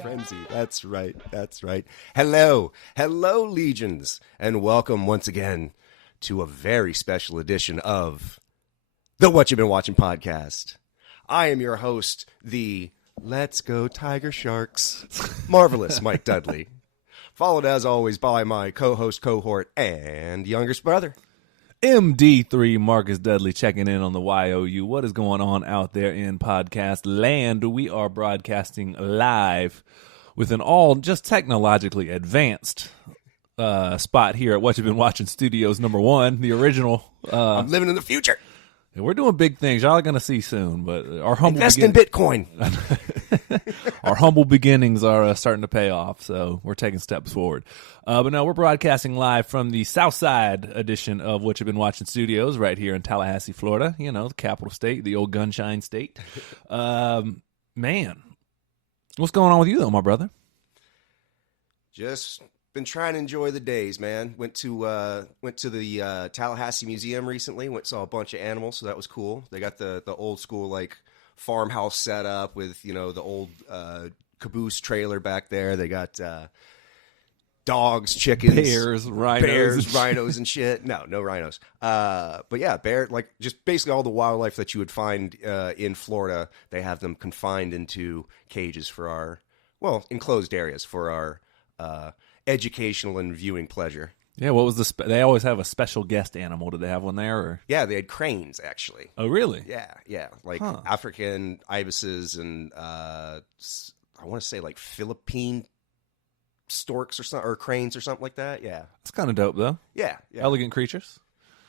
Frenzy. That's right. That's right. Hello. Hello, legions. And welcome once again to a very special edition of the What You've Been Watching podcast. I am your host, the Let's Go Tiger Sharks, marvelous Mike Dudley. Followed as always by my co-host, cohort, and youngest brother, MD3 Marcus Dudley, checking in on the YOU. What is going on out there in podcast land? We are broadcasting live with an all just technologically advanced spot here at What You've Been Watching Studios #1, the original. I'm living in the future. We're doing big things. Y'all are going to see soon, but our humble Invest in Bitcoin. Our humble beginnings are starting to pay off, so we're taking steps forward. But no, we're broadcasting live from the South Side edition of What You've Been Watching Studios right here in Tallahassee, Florida. You know, the capital state, the old gunshine state. Man, what's going on with you, though, my brother? Just been trying to enjoy the days, man. Went to the Tallahassee Museum recently. Saw a bunch of animals, so that was cool. They got the old school like farmhouse set up with, you know, the old caboose trailer back there. They got dogs, chickens, Bears, rhinos and shit. No rhinos. But yeah, like just basically all the wildlife that you would find in Florida. They have them confined into cages for our, enclosed areas for our educational and viewing pleasure. Yeah, what was they always have a special guest animal. Did they have one there? Or? Yeah, they had cranes, actually. Oh, really? Yeah. Like African ibises and I want to say like Philippine storks or cranes or something like that. Yeah. It's kind of dope, though. Yeah. Elegant creatures.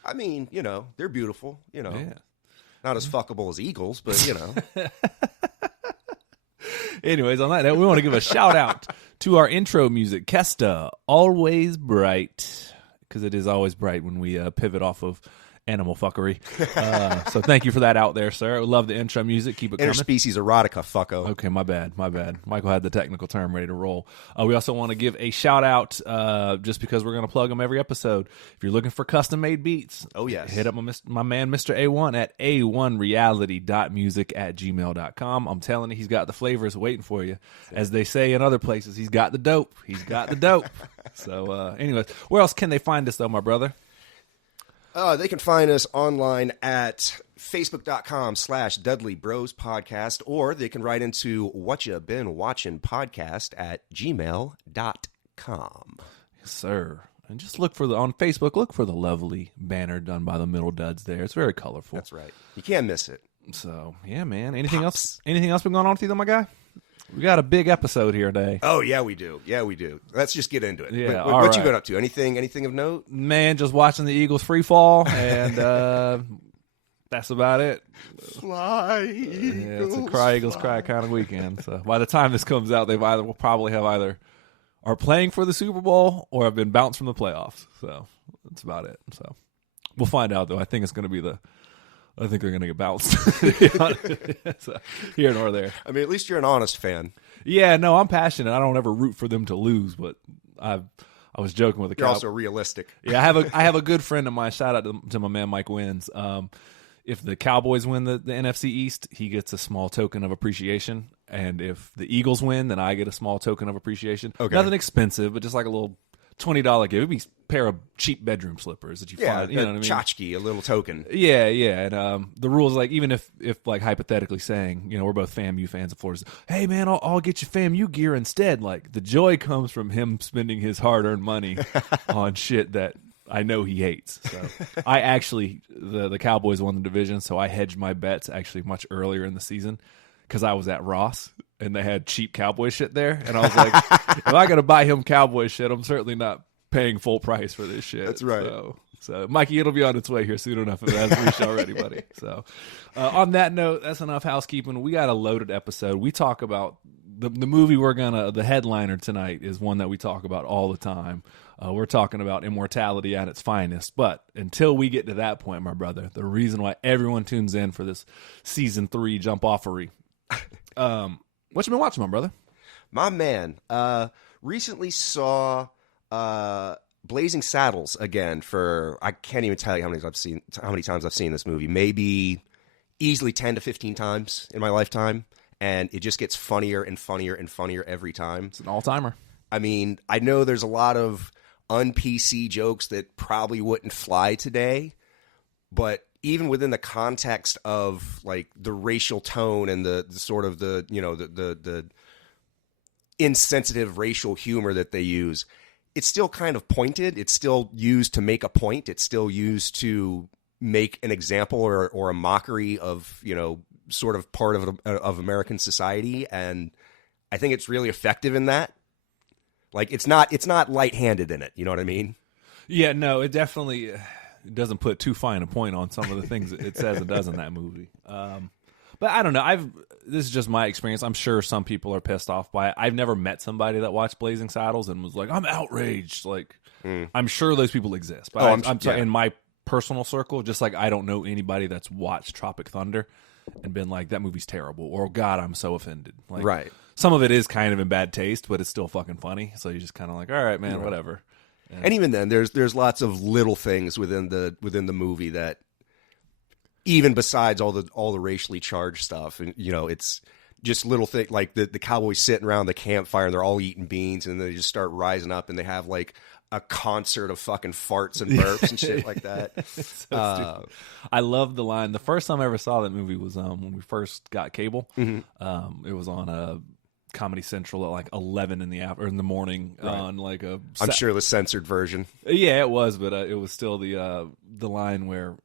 I mean, you know, they're beautiful, you know. Yeah. Not as fuckable as eagles, but, you know. Anyways, on that note, we want to give a shout out to our intro music, Kesta, Always Bright, because it is always bright when we pivot off of animal fuckery. So thank you for that out there, sir. We love the intro music. Keep it coming. Interspecies erotica, fucko. Okay, my bad. Michael had the technical term ready to roll. We also want to give a shout out, just because we're going to plug them every episode. If you're looking for custom-made beats, oh yes, hit up my man, Mr. A1, at a1reality.music@gmail.com. I'm telling you, he's got the flavors waiting for you. As they say in other places, he's got the dope. So, anyways, where else can they find us, though, my brother? They can find us online at facebook.com/Dudley Bros Podcast, or they can write into What You Been Watching Podcast at gmail.com. Yes, sir. And just look on Facebook, look for the lovely banner done by the Middle Duds there. It's very colorful. That's right. You can't miss it. So, yeah, man. Anything else been going on with you, though, my guy? We got a big episode here today. Oh, yeah, we do. Let's just get into it. Yeah, what you been up to? Anything of note? Man, just watching the Eagles free fall, and that's about it. Fly, Eagles. Yeah, it's a cry, Eagles cry kind of weekend. So by the time this comes out, will probably have either are playing for the Super Bowl or have been bounced from the playoffs. So that's about it. So we'll find out, though. I think it's going to be I think they're going to get bounced. So, here nor there. I mean, at least you're an honest fan. Yeah, no, I'm passionate. I don't ever root for them to lose, but I was joking with the You're also realistic. Yeah, I have a good friend of mine. Shout out to my man Mike Wins. If the Cowboys win the NFC East, he gets a small token of appreciation, and if the Eagles win, then I get a small token of appreciation. Okay. Nothing expensive, but just like a little $20 gift. It'd be a pair of cheap bedroom slippers that you find. You know what I mean? Tchotchke, a little token. Yeah. And the rule is like, even if like hypothetically saying, you know, we're both FAMU fans of Florida. Hey man, I'll get you FAMU gear instead. Like the joy comes from him spending his hard-earned money on shit that I know he hates. So I actually, the Cowboys won the division, so I hedged my bets actually much earlier in the season because I was at Ross and they had cheap Cowboy shit there. And I was like, if I got to buy him Cowboy shit, I'm certainly not paying full price for this shit. That's right. So Mikey, it'll be on its way here soon enough if it hasn't reached already, buddy. So on that note, that's enough housekeeping. We got a loaded episode. We talk about the movie the headliner tonight is one that we talk about all the time. We're talking about immortality at its finest. But until we get to that point, my brother, the reason why everyone tunes in for this season 3 jump offery. What you been watching, my brother? My man, recently saw Blazing Saddles again I can't even tell you how many times I've seen this movie. Maybe easily 10 to 15 times in my lifetime. and it just gets funnier and funnier and funnier every time. It's an all-timer. I mean, I know there's a lot of un-PC jokes that probably wouldn't fly today, but even within the context of like the racial tone and the sort of the, you know, the insensitive racial humor that they use, it's still kind of pointed. It's still used to make a point. It's still used to make an example or a mockery of, you know, sort of part of American society. And I think it's really effective in that. Like, it's not light-handed in it. You know what I mean? Yeah, no, it definitely doesn't put too fine a point on some of the things it says and does in that movie. But I don't know. This is just my experience. I'm sure some people are pissed off by it. I've never met somebody that watched Blazing Saddles and was like, I'm outraged. Like, I'm sure those people exist. But I'm sorry, in my personal circle, just like I don't know anybody that's watched Tropic Thunder and been like, that movie's terrible, or God, I'm so offended. Like, right. Some of it is kind of in bad taste, but it's still fucking funny. So you're just kind of like, all right, man, whatever. And even then, there's lots of little things within the movie that, even besides all the racially charged stuff, and you know, it's just little things like the cowboys sitting around the campfire and they're all eating beans, and they just start rising up and they have like a concert of fucking farts and burps and shit like that. So I love the line. The first time I ever saw that movie was when we first got cable. Mm-hmm. It was on Comedy Central at like 11 in the morning on like a. I'm sure the censored version. Yeah, it was, but it was still the line where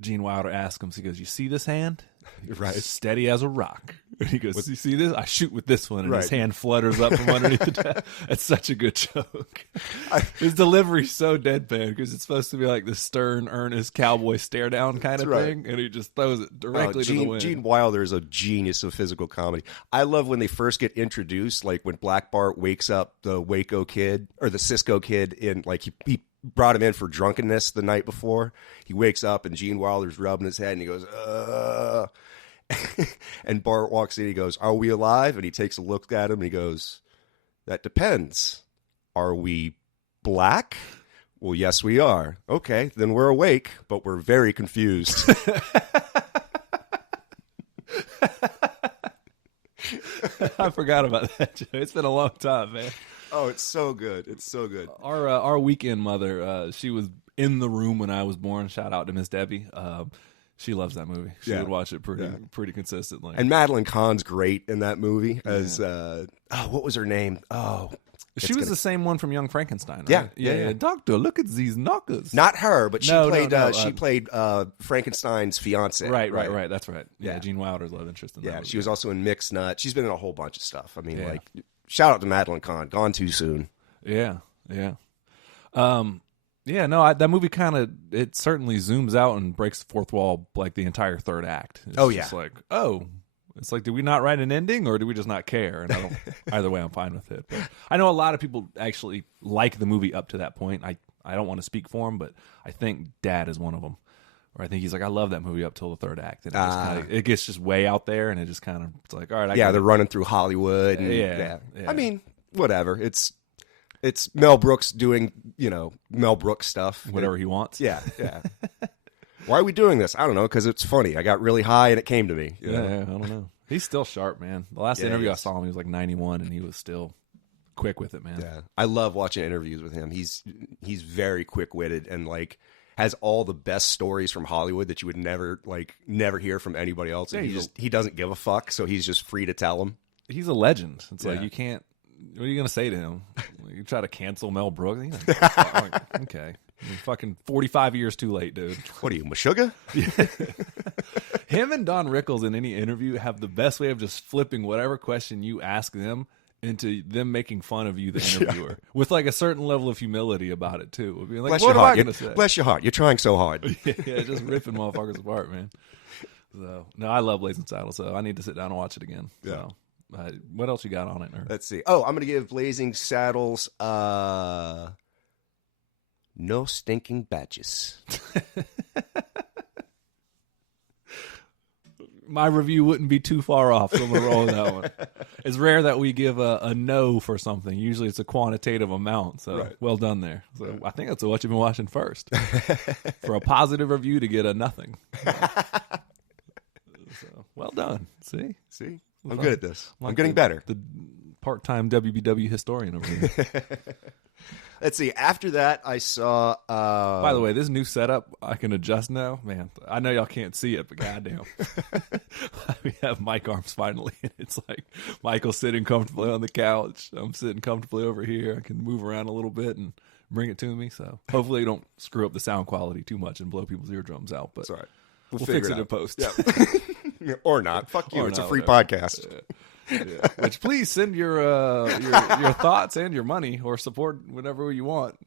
Gene Wilder asks him. So he goes, "You see this hand? Right, steady as a rock." And he goes, "You see this? I shoot with this one," and his hand flutters up from underneath the desk. It's such a good joke. His delivery's so deadpan because it's supposed to be like the stern, earnest cowboy stare down kind of thing, and he just throws it directly to the wind. Gene Wilder is a genius of physical comedy. I love when they first get introduced, like when Black Bart wakes up the Waco kid or the Cisco kid in, like he brought him in for drunkenness the night before. He wakes up and Gene Wilder's rubbing his head and he goes, "Ugh." And Bart walks in, he goes, "Are we alive?" And he takes a look at him and he goes, "That depends. Are we black?" "Well, yes, we are." "Okay, then we're awake, but we're very confused." I forgot about that joke. It's been a long time, man. Oh, it's so good. It's so good. Our weekend mother, she was in the room when I was born. Shout out to Miss Debbie. She loves that movie. She would watch it pretty consistently. And Madeline Kahn's great in that movie as what was her name? Oh, she was the same one from Young Frankenstein, Yeah. right? Yeah. Doctor, look at these knockers. Not her, but she she played Frankenstein's fiance. Right. That's right. Yeah, Gene Wilder's love interest in that. Yeah, she was also in Mixed Nut. She's been in a whole bunch of stuff. I mean, like, shout out to Madeline Kahn. Gone too soon. Yeah. That movie kind of, it certainly zooms out and breaks the fourth wall like the entire third act. It's just like, it's like, did we not write an ending or do we just not care? And I don't, either way, I'm fine with it. But I know a lot of people actually like the movie up to that point. I don't want to speak for him, but I think Dad is one of them. Or I think he's like, I love that movie up till the third act. And it gets just way out there and it just kind of, it's like, all right. They're running through Hollywood. And, yeah. I mean, whatever. It's Mel Brooks doing, Mel Brooks stuff. Whatever he wants. Yeah. Why are we doing this? I don't know, because it's funny. I got really high and it came to me. I don't know. He's still sharp, man. The last interview I saw him, he was like 91, and he was still quick with it, man. Yeah, I love watching interviews with him. He's very quick-witted and like has all the best stories from Hollywood that you would never hear from anybody else. And he doesn't give a fuck, so he's just free to tell them. He's a legend. It's like you can't. What are you gonna say to him? You try to cancel Mel Brooks? Like, okay. You're fucking 45 years too late, dude. What are you, Meshuggah? Him and Don Rickles in any interview have the best way of just flipping whatever question you ask them into them making fun of you, the interviewer, with like a certain level of humility about it too. Being like, what am I gonna say? Bless your heart. You're trying so hard. Yeah, just ripping motherfuckers apart, man. So no, I love Blazing Saddles, so I need to sit down and watch it again. Yeah. So, what else you got on it? Or? Let's see. Oh, I'm gonna give Blazing Saddles no stinking badges. My review wouldn't be too far off, so I'm going to roll with that one. It's rare that we give a no for something. Usually it's a quantitative amount, so well done there. So I think that's what you've been watching first. For a positive review to get a nothing. So, well done. See? I'm good at this. I'm getting better. The part-time WBW historian over here. Let's see. After that, I saw... By the way, this new setup, I can adjust now. Man, I know y'all can't see it, but goddamn. We have mic arms finally. And it's like Michael's sitting comfortably on the couch. I'm sitting comfortably over here. I can move around a little bit and bring it to me. So hopefully you don't screw up the sound quality too much and blow people's eardrums out. But it's all right. We'll fix it in post. Yeah. Or not. Fuck you. Or it's not, a free whatever. podcast. Yeah. Which please send your thoughts and your money or support whatever you want.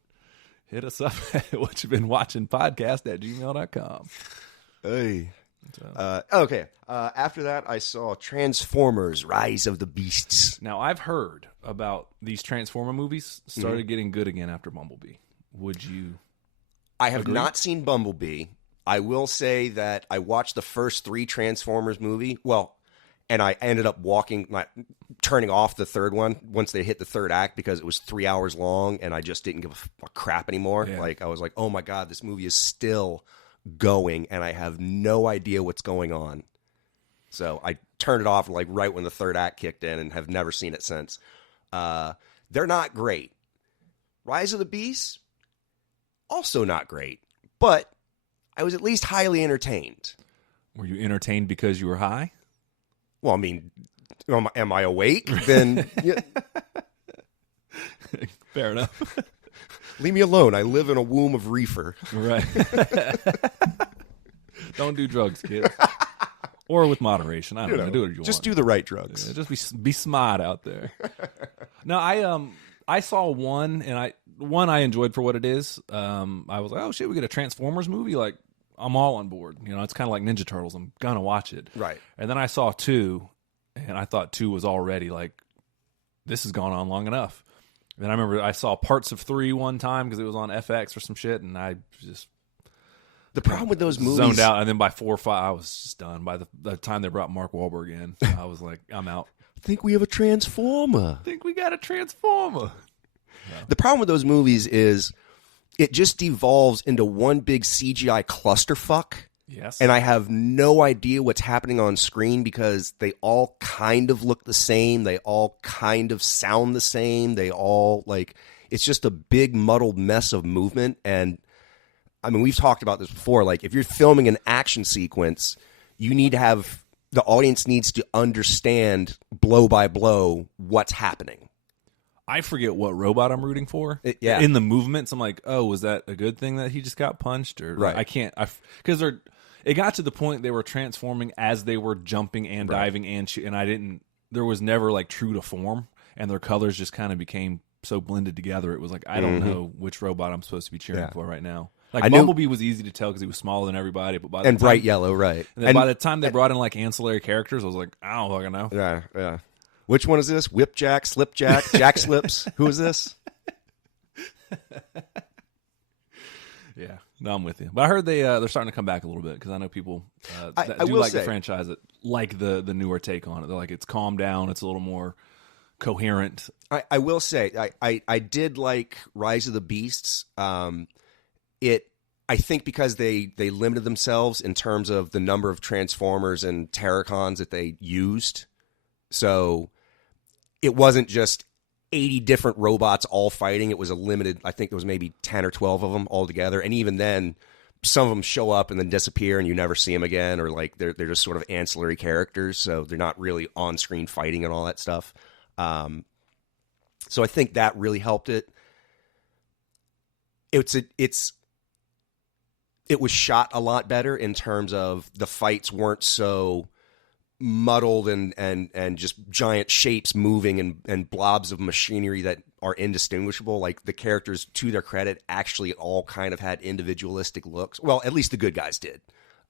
Hit us up at what you've been watching podcast at gmail.com. Hey. Okay. After that, I saw Transformers: Rise of the Beasts. Now I've heard about these Transformer movies started getting good again after Bumblebee. Would you? I have agree? not seen Bumblebee. I will say that I watched the first 3 Transformers movie. Well, and I ended up turning off the third one once they hit the third act because it was 3 hours long, and I just didn't give a crap anymore. Yeah. Like I was like, oh my god, this movie is still going, and I have no idea what's going on. So I turned it off like right when the third act kicked in, and have never seen it since. They're not great. Rise of the Beasts, also not great, but I was at least highly entertained. Were you entertained because you were high? Well, I mean, am I awake? Then yeah. Fair enough. Leave me alone. I live in a womb of reefer. Right. Don't do drugs, kids. Or with moderation. I don't know. Do what you want. Just do the right drugs. Yeah, just be smart out there. No, I saw one, and I enjoyed for what it is. I was like, oh shit, we get a Transformers movie. Like, I'm all on board. You know, it's kind of like Ninja Turtles. I'm gonna watch it. Right. And then I saw 2, and I thought 2 was already like, this has gone on long enough. And then I remember I saw parts of 3 one time because it was on FX or some shit, and I just the problem with those movies zoned out. And then by 4 or 5, I was just done. By the time they brought Mark Wahlberg in, I was like, I'm out. I think we have a Transformer. I think we got a Transformer. The problem with those movies is it just devolves into one big CGI clusterfuck. Yes. And I have no idea what's happening on screen because they all kind of look the same. They all kind of sound the same. They all, like, it's just a big muddled mess of movement. And, I mean, we've talked about this before. Like, if you're filming an action sequence, you need to have, the audience needs to understand blow by blow what's happening. I forget what robot I'm rooting for. Yeah. In the movements, I'm like, oh, was that a good thing that he just got punched? Or right. I can't, because it got to the point they were transforming as they were jumping and diving and I didn't, there was never like true to form, and their colors just kind of became so blended together. It was like, I don't know which robot I'm supposed to be cheering for right now. Like Bumblebee was easy to tell because he was smaller than everybody, but by the time, bright yellow, right? And then by the time they brought in like ancillary characters, I was like, I don't fucking know. Yeah, yeah. Which one is this? Whipjack, Slipjack, Jack Slips? Who is this? Yeah, no, I'm with you. But I heard they're starting to come back a little bit because I know people that I do will like say, the franchise that like the newer take on it. They're like, it's calmed down, it's a little more coherent. I will say, I did like Rise of the Beasts. I think because they limited themselves in terms of the number of Transformers and Terracons that they used. So it wasn't just 80 different robots all fighting. It was a limited, I think it was maybe 10 or 12 of them all together. And even then, some of them show up and then disappear and you never see them again, or like they're just sort of ancillary characters. So they're not really on screen fighting and all that stuff. So I think that really helped it. It was shot a lot better in terms of the fights weren't so muddled and just giant shapes moving and blobs of machinery that are indistinguishable. Like the characters, to their credit, actually all kind of had individualistic looks. Well, at least the good guys did.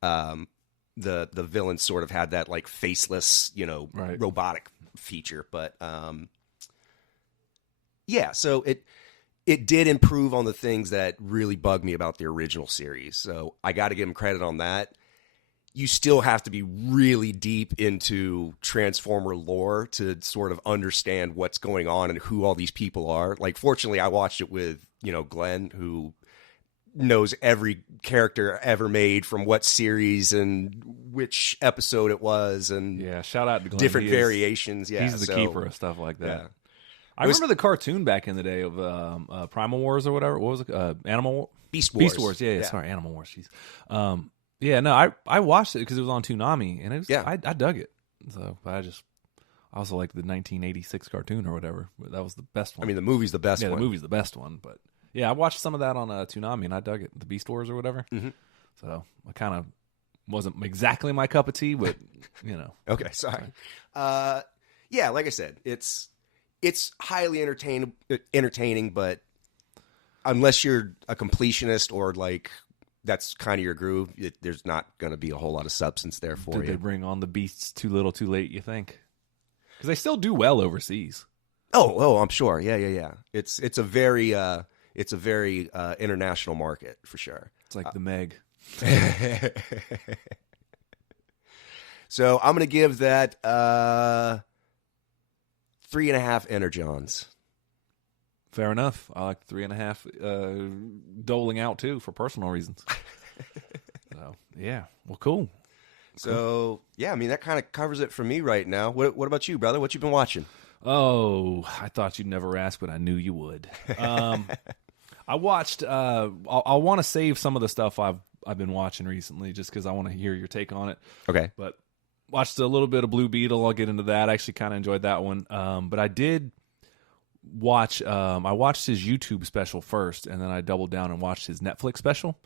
The villains sort of had that like faceless, robotic feature. But yeah, so it did improve on the things that really bugged me about the original series. So I got to give them credit on that. You still have to be really deep into Transformer lore to sort of understand what's going on and who all these people are. Like, fortunately, I watched it with, Glenn, who knows every character ever made from what series and which episode it was, and Yeah, shout out to Glenn. different variations. Yeah, he's the keeper of stuff like that. Yeah. I remember the cartoon back in the day of Primal Wars or whatever. What was it? Animal Beast Wars. Beast Wars. Yeah. Sorry, Animal Wars. Jeez. Yeah, no, I watched it because it was on Toonami, and it was, I dug it. So, but I also like the 1986 cartoon or whatever. But that was the best one. I mean, the movie's the best one. Yeah, the movie's the best one. But yeah, I watched some of that on Toonami, and I dug it. The Beast Wars or whatever. Mm-hmm. So I kind of wasn't exactly my cup of tea, but you know. Okay, sorry. Yeah, like I said, it's highly entertaining, but unless you're a completionist or like that's kind of your groove, there's not going to be a whole lot of substance there for you. Did they bring on the beasts too little, too late? You think? Because they still do well overseas. Oh, I'm sure. Yeah. It's a very international market for sure. It's like the Meg. So I'm going to give that 3.5 energons. Fair enough. I like 3.5 doling out too for personal reasons. So yeah, well, cool. So yeah, I mean that kind of covers it for me right now. What about you, brother? What you been watching? Oh, I thought you'd never ask, but I knew you would. I watched. I want to save some of the stuff I've been watching recently, just because I want to hear your take on it. Okay, but watched a little bit of Blue Beetle. I'll get into that. I actually kind of enjoyed that one. But I did watch. I watched his YouTube special first, and then I doubled down and watched his Netflix special.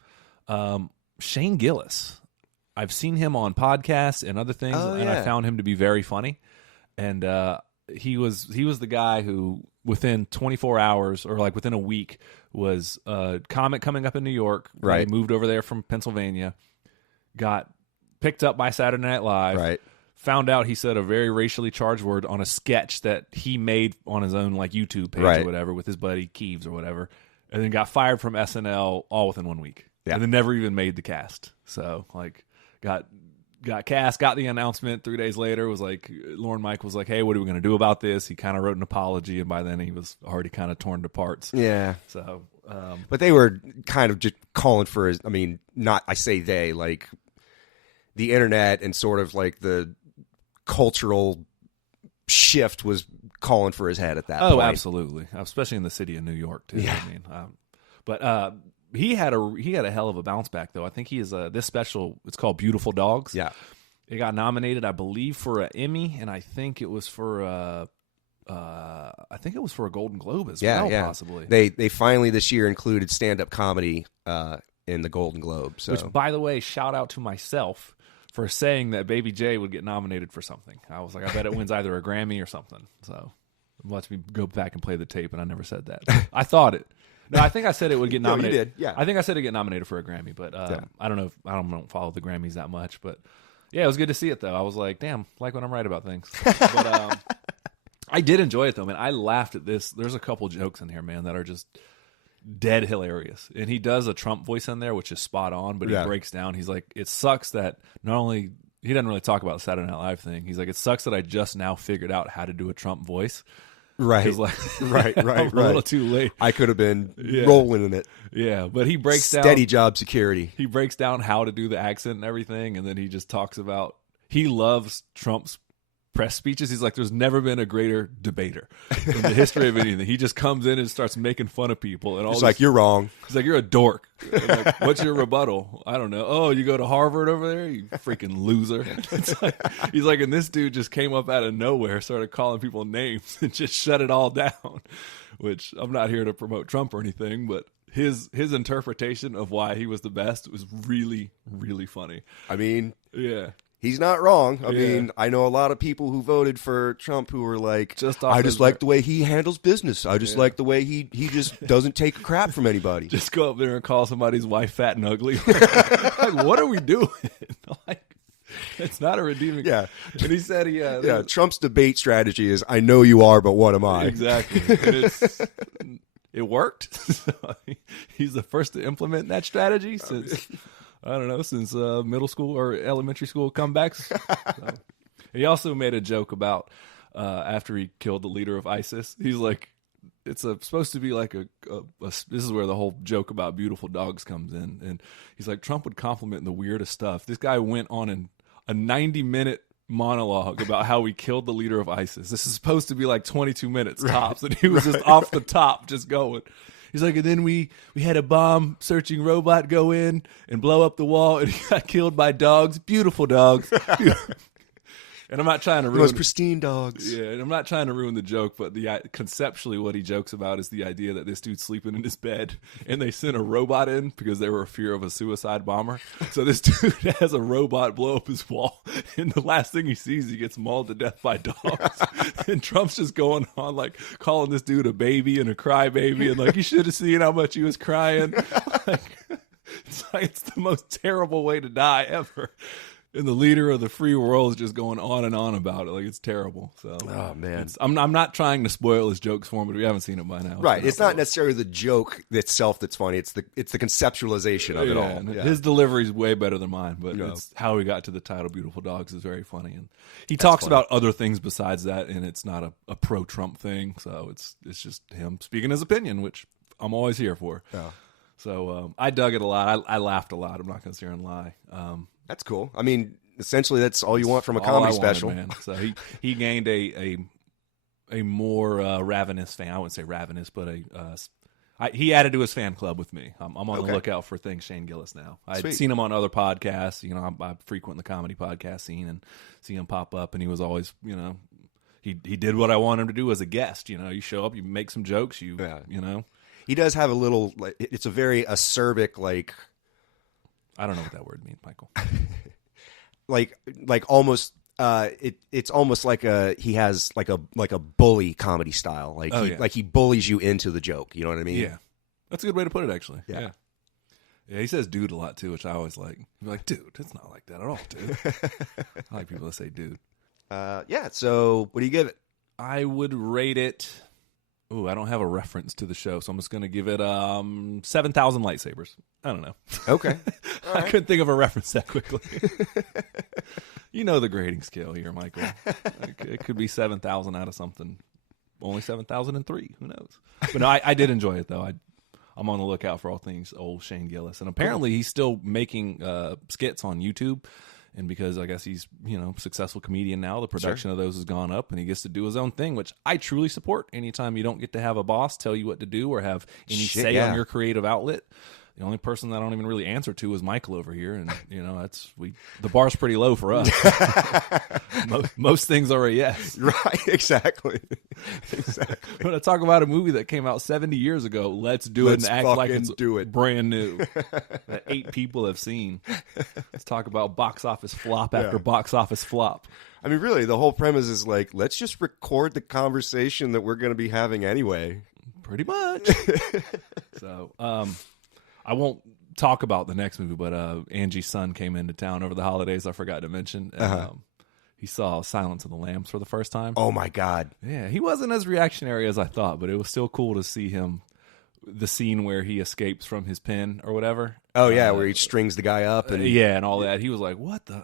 Shane Gillis. I've seen him on podcasts and other things, and I found him to be very funny. And he was the guy who, within 24 hours or like within a week, was a comic coming up in New York. Right, he moved over there from Pennsylvania, got picked up by Saturday Night Live. Right. Found out he said a very racially charged word on a sketch that he made on his own like YouTube page or whatever with his buddy Keeves or whatever, and then got fired from SNL all within 1 week. Yeah. And then never even made the cast. So like got cast, got the announcement 3 days later, was like, Lorne Mike was like, hey, what are we going to do about this? He kind of wrote an apology, and by then he was already kind of torn to parts. Yeah. So, but they were kind of just calling for his, I mean, not, I say they, like the internet and sort of like the cultural shift was calling for his head at that point. Oh, absolutely. Especially in the city of New York too. Yeah. I mean, but he had a hell of a bounce back though. I think he is this special. It's called Beautiful Dogs. Yeah. It got nominated, I believe, for an Emmy, and I think it was for a Golden Globe as well, possibly. They finally this year included stand-up comedy in the Golden Globe. So. Which, by the way, shout out to myself for saying that Baby J would get nominated for something. I was like, I bet it wins either a Grammy or something. So watch me go back and play the tape, and I never said that. I thought it. No, I think I said it would get nominated. No, you did. Yeah. I think I said it would get nominated for a Grammy, but I don't know. I don't follow the Grammys that much, but yeah, it was good to see it though. I was like, damn, like when I'm right about things. But I did enjoy it though, man. I laughed at this. There's a couple jokes in here, man, that are just dead hilarious. And he does a Trump voice in there, which is spot on, but he breaks down. He's like, it sucks that not only, he doesn't really talk about the Saturday Night Live thing. He's like, it sucks that I just now figured out how to do a Trump voice. Right. Like, right. A little too late. I could have been rolling in it. Yeah, but he breaks down. Steady job security. He breaks down how to do the accent and everything, and then he just talks about, he loves Trump's press speeches. He's like, there's never been a greater debater in the history of anything. He just comes in and starts making fun of people. And all it's like, you're wrong. He's like, you're a dork. Like, what's your rebuttal? I don't know. Oh, you go to Harvard over there? You freaking loser. He's like, and this dude just came up out of nowhere, started calling people names and just shut it all down, which I'm not here to promote Trump or anything, but his interpretation of why he was the best was really, really funny. I mean, yeah. He's not wrong. I mean, I know a lot of people who voted for Trump who were like, I just like the way he handles business. I just like the way he just doesn't take a crap from anybody. Just go up there and call somebody's wife fat and ugly. Like, what are we doing? Like, it's not a redeeming. Yeah. And he said, Trump's debate strategy is, I know you are, but what am I? Exactly. It worked. He's the first to implement that strategy since... I don't know, since middle school or elementary school comebacks. So. He also made a joke about after he killed the leader of ISIS. He's like, supposed to be like this is where the whole joke about beautiful dogs comes in. And he's like, Trump would compliment the weirdest stuff. This guy went on a 90-minute monologue about how we killed the leader of ISIS. This is supposed to be like 22 minutes tops, and he was just off the top, just going. He's like, and then we had a bomb searching robot go in and blow up the wall, and he got killed by dogs, beautiful dogs. And I'm not trying to ruin the most pristine dogs. Yeah, and I'm not trying to ruin the joke, but conceptually what he jokes about is the idea that this dude's sleeping in his bed, and they sent a robot in because they were a fear of a suicide bomber. So this dude has a robot blow up his wall, and the last thing he sees, he gets mauled to death by dogs. And Trump's just going on like calling this dude a baby and a crybaby, and like you should have seen how much he was crying. It's the most terrible way to die ever. And the leader of the free world is just going on and on about it. Like, it's terrible. So, oh, man. I'm not trying to spoil his jokes for him, but we haven't seen it by now. Right. It's not necessarily the joke itself that's funny. It's the conceptualization of it all. Yeah. His delivery is way better than mine, but it's how we got to the title Beautiful Dogs is very funny. And he talks about other things besides that, and it's not a pro-Trump thing. So it's just him speaking his opinion, which I'm always here for. Yeah. So I dug it a lot. I laughed a lot. I'm not going to sit here and lie. That's cool. I mean, essentially, that's all you want from a comedy special. Man. So he gained a more ravenous fan. I wouldn't say ravenous, but he added to his fan club with me. I'm on the lookout for things Shane Gillis now. I'd seen him on other podcasts. You know, I frequent the comedy podcast scene and see him pop up, and he was always, you know, he did what I want him to do as a guest. You know, you show up, you make some jokes, you know. He does have a little, like, it's a very acerbic, like. I don't know what that word means, Michael. like almost it's almost like he has like a bully comedy style. Like he bullies you into the joke. You know what I mean? Yeah. That's a good way to put it, actually. Yeah. Yeah, he says dude a lot too, which I always like. I'm like, dude, it's not like that at all, dude. I like people that say dude. Yeah, so what do you give it? I would rate it. Ooh, I don't have a reference to the show, so I'm just going to give it 7,000 lightsabers. I don't know. Okay. I couldn't think of a reference that quickly. You know the grading scale here, Michael. It could be 7,000 out of something. Only 7,003. Who knows? But no, I did enjoy it, though. I'm on the lookout for all things old Shane Gillis. And apparently he's still making skits on YouTube. And because I guess he's, you know, successful comedian now, the production of those has gone up, and he gets to do his own thing, which I truly support. Anytime you don't get to have a boss tell you what to do or have any say on your creative outlet. The only person that I don't even really answer to is Michael over here, and you know the bar's pretty low for us. most things are a yes, right? Exactly. When I talk about a movie that came out 70 years ago, let's do it and act like it's brand new that 8 people have seen. Let's talk about box office flop after box office flop. I mean, really, the whole premise is like, let's just record the conversation that we're going to be having anyway. Pretty much. So, I won't talk about the next movie, but Angie's son came into town over the holidays. I forgot to mention. And, he saw Silence of the Lambs for the first time. Oh, my God. Yeah, he wasn't as reactionary as I thought, but it was still cool to see him, the scene where he escapes from his pen or whatever. Oh, yeah, where he strings the guy up. And and all that. He was like, what the?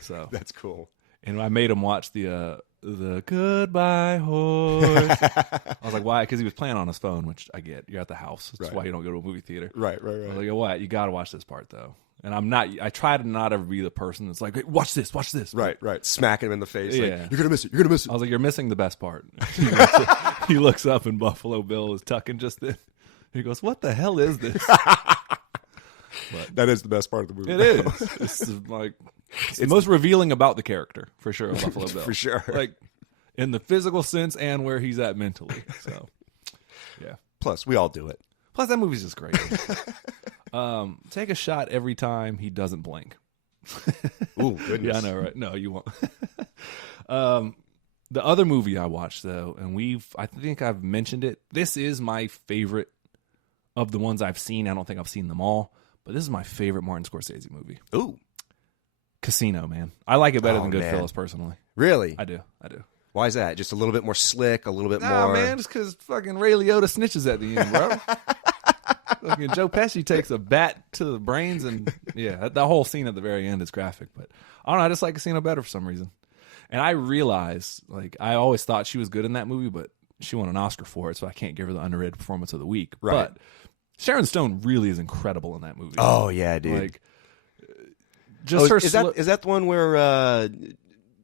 So that's cool. And I made him watch the Goodbye Horse. I was like, why? Because he was playing on his phone, which I get. You're at the house. That's why you don't go to a movie theater. Right. I was like, what? You got to watch this part, though. And I try to not ever be the person that's like, hey, watch this. Right. Smacking him in the face. Yeah. Like, you're going to miss it. I was like, you're missing the best part. He looks up and Buffalo Bill is tucking just then. He goes, what the hell is this? But that is the best part of the movie. It is. It's like it's the most revealing about the character, for sure, of Buffalo Bill. For sure. Like in the physical sense and where he's at mentally. So yeah. Plus, we all do it. Plus, that movie's just great. Take a shot every time he doesn't blink. Ooh, goodness. Yeah, I know, right? No, you won't. The other movie I watched, though, and I think I've mentioned it. This is my favorite of the ones I've seen. I don't think I've seen them all, but this is my favorite Martin Scorsese movie. Ooh. Casino, man. I like it better than Goodfellas, personally. Really? I do. Why is that? Just a little bit more slick, a little bit more... Nah, man, just because fucking Ray Liotta snitches at the end, bro. Fucking Joe Pesci takes a bat to the brains, and yeah, the whole scene at the very end is graphic, but I don't know, I just like Casino better for some reason. And I realized, like, I always thought she was good in that movie, but she won an Oscar for it, so I can't give her the underrated performance of the week. Right. But Sharon Stone really is incredible in that movie. Oh yeah, dude. Like, just her. Is that the one where?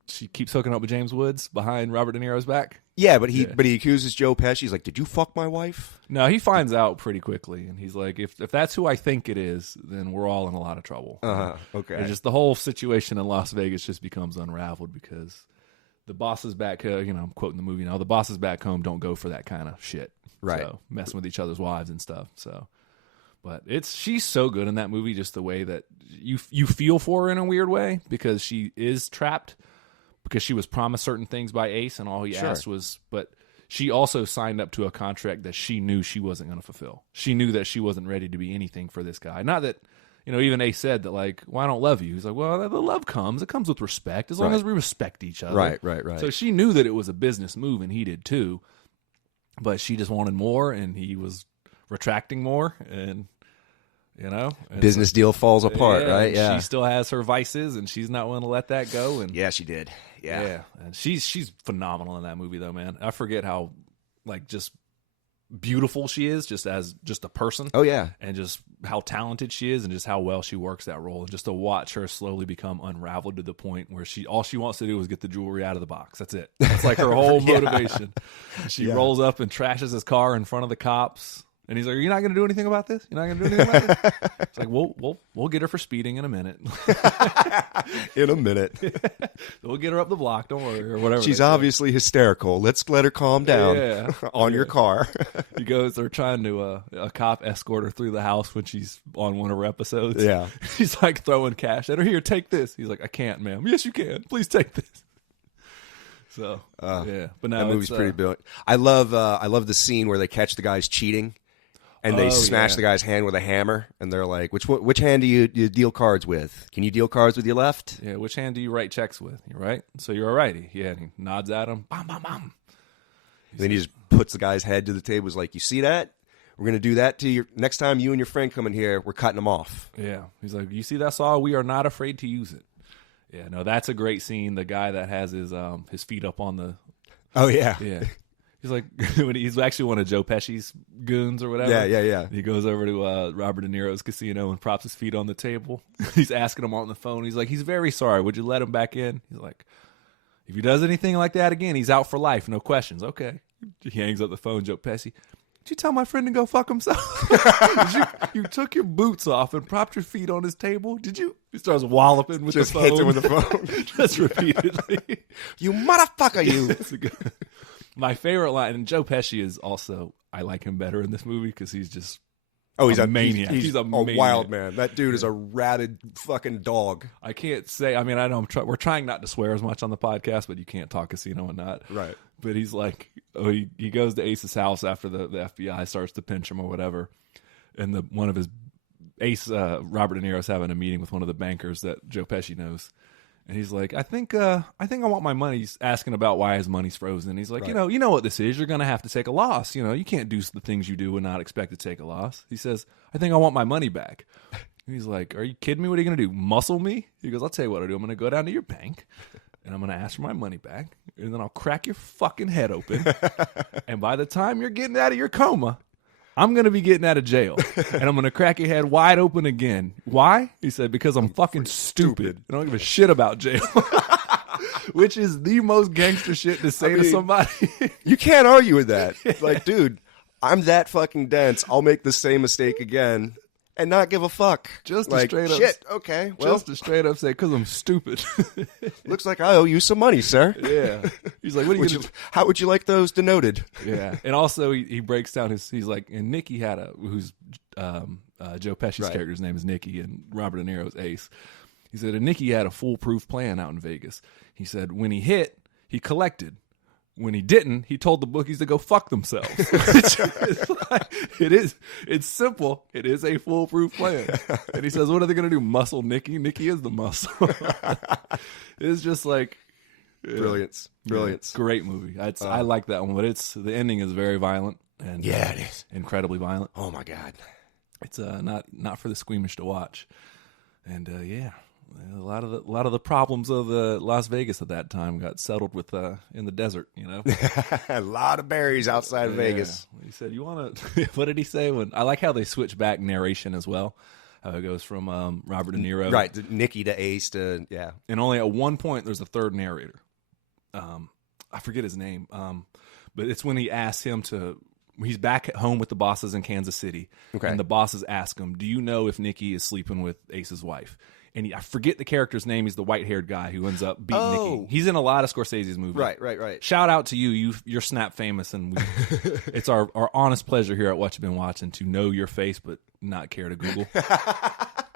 She keeps hooking up with James Woods behind Robert De Niro's back. Yeah, but he accuses Joe Pesci. He's like, "Did you fuck my wife?" No, he finds out pretty quickly, and he's like, "If that's who I think it is, then we're all in a lot of trouble." Okay. And just the whole situation in Las Vegas just becomes unraveled because the bosses back, I'm quoting the movie now. The bosses back home don't go for that kind of shit, right? So, messing with each other's wives and stuff. So, but she's so good in that movie, just the way that you feel for her in a weird way because she is trapped. Because she was promised certain things by Ace, and all he asked was, but she also signed up to a contract that she knew she wasn't going to fulfill. She knew that she wasn't ready to be anything for this guy. Not that, even Ace said that, like, well, I don't love you. He's like, well, the love comes. It comes with respect, as long as we respect each other. Right. So she knew that it was a business move, and he did too. But she just wanted more, and he was retracting more, and... business deal falls apart, right? Yeah. She still has her vices, and she's not willing to let that go. And yeah, she did. Yeah. And she's phenomenal in that movie, though, man. I forget how, like, just beautiful she is, just as just a person. Oh yeah, and just how talented she is, and just how well she works that role, and just to watch her slowly become unraveled to the point where all she wants to do is get the jewelry out of the box. That's it. That's like her whole motivation. She rolls up and trashes his car in front of the cops. And he's like, "Are you not going to do anything about this? You're not going to do anything about this?" It's like, we'll get her for speeding in a minute. In a minute. We'll get her up the block. Don't worry, or whatever. She's obviously hysterical. Let's let her calm down on your car. He goes, they're trying to, a cop escort her through the house when she's on one of her episodes. Yeah. He's like throwing cash at her. "Here, take this." He's like, "I can't, ma'am." "Yes, you can. Please take this." So, yeah. But no, that movie's pretty brilliant. I love the scene where they catch the guys cheating. And they smash the guy's hand with a hammer, and they're like, "Which hand do you deal cards with? Can you deal cards with your left?" Yeah, which hand do you write checks with? You're right. So you're a righty. Yeah, and he nods at him. Bam, bam, bam. Then he just puts the guy's head to the table. He's like, "You see that? We're gonna do that to you next time you and your friend come in here. We're cutting them off." Yeah, he's like, "You see that saw? We are not afraid to use it." Yeah, no, that's a great scene. The guy that has his feet up on the. Oh yeah. Yeah. He's like, when he's actually one of Joe Pesci's goons or whatever. Yeah. He goes over to Robert De Niro's casino and props his feet on the table. He's asking him on the phone. He's like, he's very sorry. Would you let him back in? He's like, if he does anything like that again, he's out for life. No questions. Okay. He hangs up the phone. Joe Pesci, did you tell my friend to go fuck himself? you took your boots off and propped your feet on his table? Did you? He starts walloping with the phone. Just hits him with the phone. Just repeatedly. You motherfucker, you. My favorite line, and Joe Pesci is also, I like him better in this movie because he's just he's a maniac. He's a maniac. Wild man. That dude is a rabid fucking dog. I can't say, I mean, I know we're trying not to swear as much on the podcast, but you can't talk casino and not. Right. But he's like, he goes to Ace's house after the FBI starts to pinch him or whatever. And one of his Ace, Robert De Niro's having a meeting with one of the bankers that Joe Pesci knows. And he's like, I think I want my money. He's asking about why his money's frozen. He's like, right. you know what this is. You're going to have to take a loss. You can't do the things you do and not expect to take a loss. He says, I think I want my money back. And he's like, are you kidding me? What are you going to do? Muscle me? He goes, I'll tell you what I'll do. I'm going to go down to your bank and I'm going to ask for my money back. And then I'll crack your fucking head open. And by the time you're getting out of your coma, I'm going to be getting out of jail, and I'm going to crack your head wide open again. Why? He said, because I'm fucking stupid. I don't give a shit about jail. Which is the most gangster shit to say to somebody. You can't argue with that. Like, dude, I'm that fucking dense. I'll make the same mistake again and not give a fuck. Just like, straight up. Shit, okay. Well, just to straight up say, because I'm stupid. Looks like I owe you some money, sir. Yeah. He's like, what are you going to do? How would you like those denoted? Yeah. And also, he breaks down he's like, and Nicky had who's Joe Pesci's character's name is Nicky, and Robert De Niro's Ace. He said, and Nicky had a foolproof plan out in Vegas. He said, when he hit, he collected. When he didn't, he told the bookies to go fuck themselves. It's simple. It is a foolproof plan. And he says, what are they going to do? Muscle Nicky? Nicky is the muscle. It's just like... Brilliance. Brilliance. Yeah, great movie. I like that one, but the ending is very violent. And yeah, it is. Incredibly violent. Oh, my God. It's not for the squeamish to watch. And, yeah. A lot of the problems of Las Vegas at that time got settled with in the desert. A lot of berries outside of Vegas. He said, "You want to?" What did he say? When I like how they switch back narration as well. How it goes from Robert De Niro, right, Nicky to Ace to and only at one point there's a third narrator. I forget his name, but it's when he asks him to. He's back at home with the bosses in Kansas City, and the bosses ask him, "Do you know if Nicky is sleeping with Ace's wife?" And I forget the character's name. He's the white-haired guy who ends up beating Nicky. He's in a lot of Scorsese's movies. Right. Shout out to you. You're Snap famous, and it's our honest pleasure here at What You've Been Watching to know your face, but not care to Google.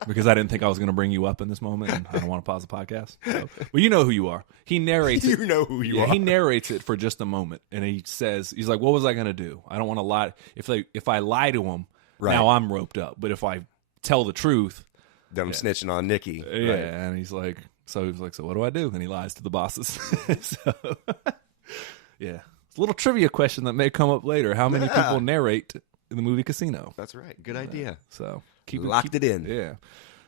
Because I didn't think I was going to bring you up in this moment, and I don't want to pause the podcast. So, well, you know who you are. He narrates it. You know who you are. He narrates it for just a moment, and he says, he's like, what was I going to do? I don't want to lie. If I lie to him, now I'm roped up. But if I tell the truth... Them snitching on Nicky. Yeah, right. And he's like, so what do I do? And he lies to the bosses. So, yeah. It's a little trivia question that may come up later. How many people narrate in the movie Casino? That's right. Good idea. So keep it in. Yeah.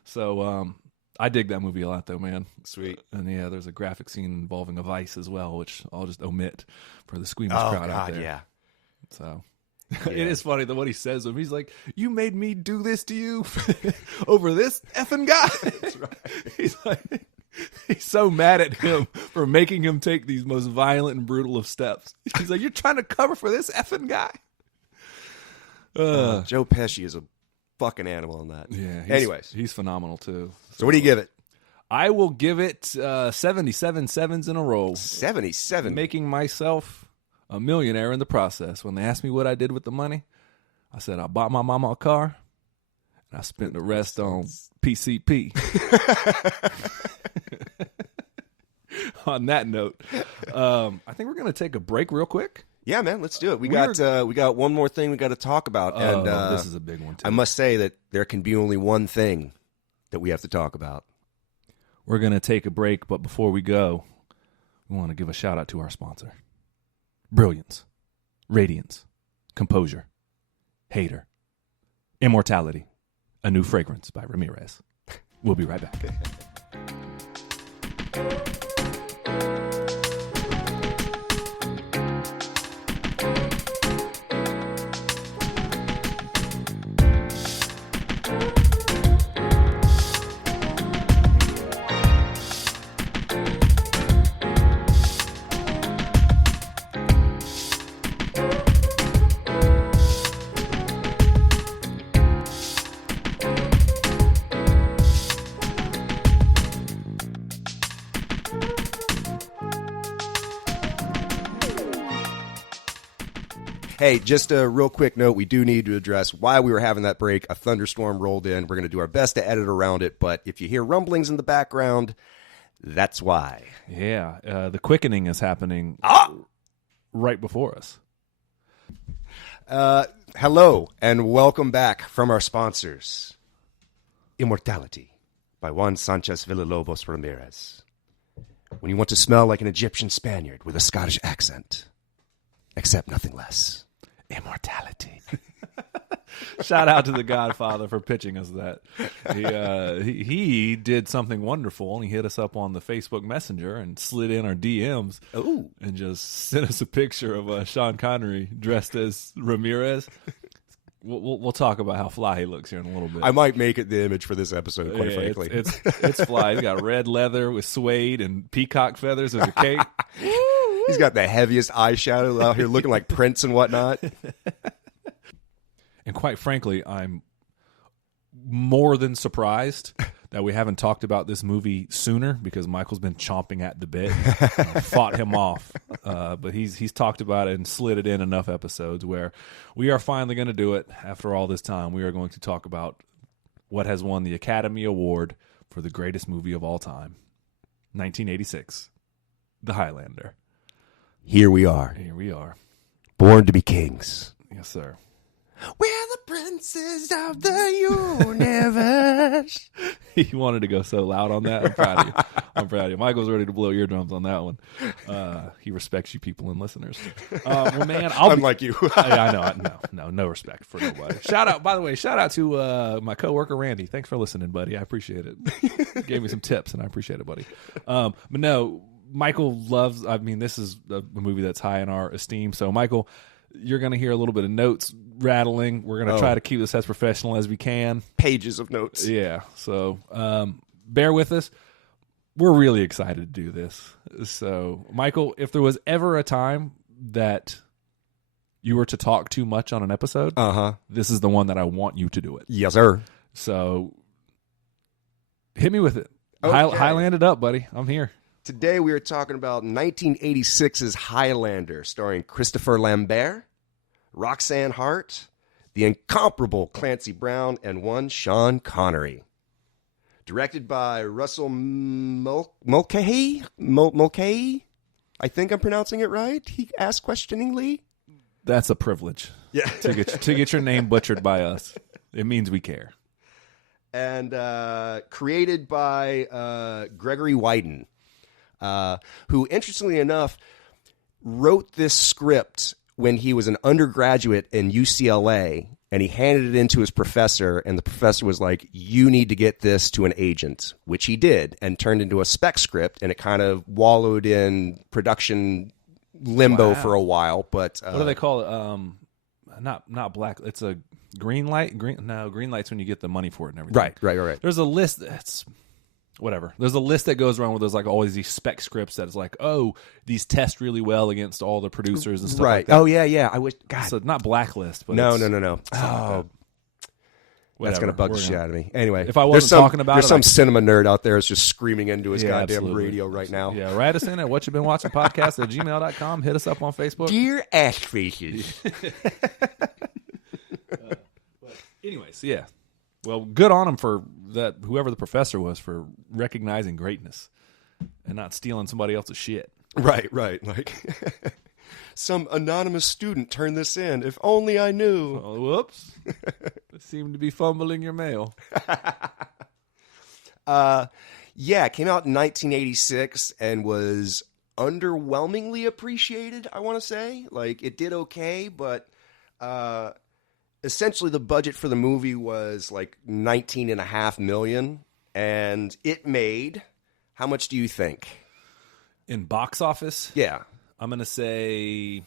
So I dig that movie a lot, though, man. Sweet. And yeah, there's a graphic scene involving a vice as well, which I'll just omit for the squeamish crowd out there. Yeah. So... Yeah. It is funny that what he says to him. He's like, "You made me do this to you over this effing guy." That's right. He's so mad at him for making him take these most violent and brutal of steps. He's like, "You're trying to cover for this effing guy." Joe Pesci is a fucking animal in that. Yeah. Anyways, he's phenomenal too. So what do you give it? I will give it 77 sevens in a row. 77. Making myself a millionaire in the process. When they asked me what I did with the money, I said I bought my mama a car, and I spent the rest on PCP. On that note, I think we're going to take a break real quick. Yeah, man, let's do it. We got one more thing we got to talk about, and this is a big one too. I must say that there can be only one thing that we have to talk about. We're going to take a break, but before we go, we want to give a shout out to our sponsor. Brilliance, radiance, composure, hater, immortality, a new fragrance by Ramirez. We'll be right back. Hey, just a real quick note, we do need to address why we were having that break. A thunderstorm rolled in. We're going to do our best to edit around it, but if you hear rumblings in the background, that's why. Yeah, the quickening is happening right before us. Hello, and welcome back from our sponsors. Immortality by Juan Sanchez Villalobos Ramirez. When you want to smell like an Egyptian Spaniard with a Scottish accent, accept nothing less. Immortality. Shout out to the Godfather for pitching us that. He did something wonderful, and he hit us up on the Facebook Messenger and slid in our DMs. Ooh. And just sent us a picture of Sean Connery dressed as Ramirez. We'll talk about how fly he looks here in a little bit. I might make it the image for this episode, quite frankly. It's fly. He's got red leather with suede and peacock feathers as a cape. He's got the heaviest eyeshadow out here looking like Prince and whatnot. And quite frankly, I'm more than surprised that we haven't talked about this movie sooner, because Michael's been chomping at the bit. I fought him off. But he's talked about it and slid it in enough episodes where we are finally going to do it. After all this time, we are going to talk about what has won the Academy Award for the greatest movie of all time. 1986, The Highlander. Here we are. Here we are. Born to be kings. Yes, sir. We're the princes of the universe. He wanted to go so loud on that. I'm proud of you. I'm proud of you. Michael's ready to blow eardrums on that one. He respects you people and listeners. Well, man, I'm like you. I know. No respect for nobody. By the way, shout out to my coworker, Randy. Thanks for listening, buddy. I appreciate it. You gave me some tips, and I appreciate it, buddy. But no, Michael loves, this is a movie that's high in our esteem. So, Michael, you're going to hear a little bit of notes rattling. We're going to try to keep this as professional as we can. Pages of notes. Yeah. So bear with us. We're really excited to do this. So, Michael, if there was ever a time that you were to talk too much on an episode, this is the one that I want you to do it. Yes, sir. So hit me with it. Okay. Highland it up, buddy. I'm here. Today we are talking about 1986's Highlander, starring Christopher Lambert, Roxanne Hart, the incomparable Clancy Brown, and one Sean Connery. Directed by Russell Mulcahy? Mulcahy? I think I'm pronouncing it right. He asked questioningly. That's a privilege. Yeah. to get your name butchered by us. It means we care. And created by Gregory Wyden, who, interestingly enough, wrote this script when he was an undergraduate in UCLA, and he handed it in to his professor, and the professor was like, you need to get this to an agent, which he did, and turned into a spec script, and it kind of wallowed in production limbo for a while. But what do they call it? Not black. It's a green light. Green light's when you get the money for it and everything. Right. There's a list that's whatever. There's a list that goes around where there's like always these spec scripts that's like, oh, these test really well against all the producers and stuff like that. Oh yeah. I wish. God. So not blacklist, but No. Oh, that's gonna bug the shit out of me. Anyway, if I wasn't talking about there's it, some cinema nerd out there is just screaming into his goddamn absolutely. radio right now. Yeah, write us in at whatyoubeenwatchingpodcast@gmail.com. Hit us up on Facebook. Dear ass faces. Anyways, yeah. Well, good on him for that. Whoever the professor was, for recognizing greatness and not stealing somebody else's shit. Right. Like some anonymous student turned this in. If only I knew. Oh, whoops! Seemed to be fumbling your mail. Yeah, it came out in 1986 and was underwhelmingly appreciated. I want to say, like, it did okay, but essentially the budget for the movie was like $19.5 million, and it made, how much do you think? In box office? Yeah. I'm going to say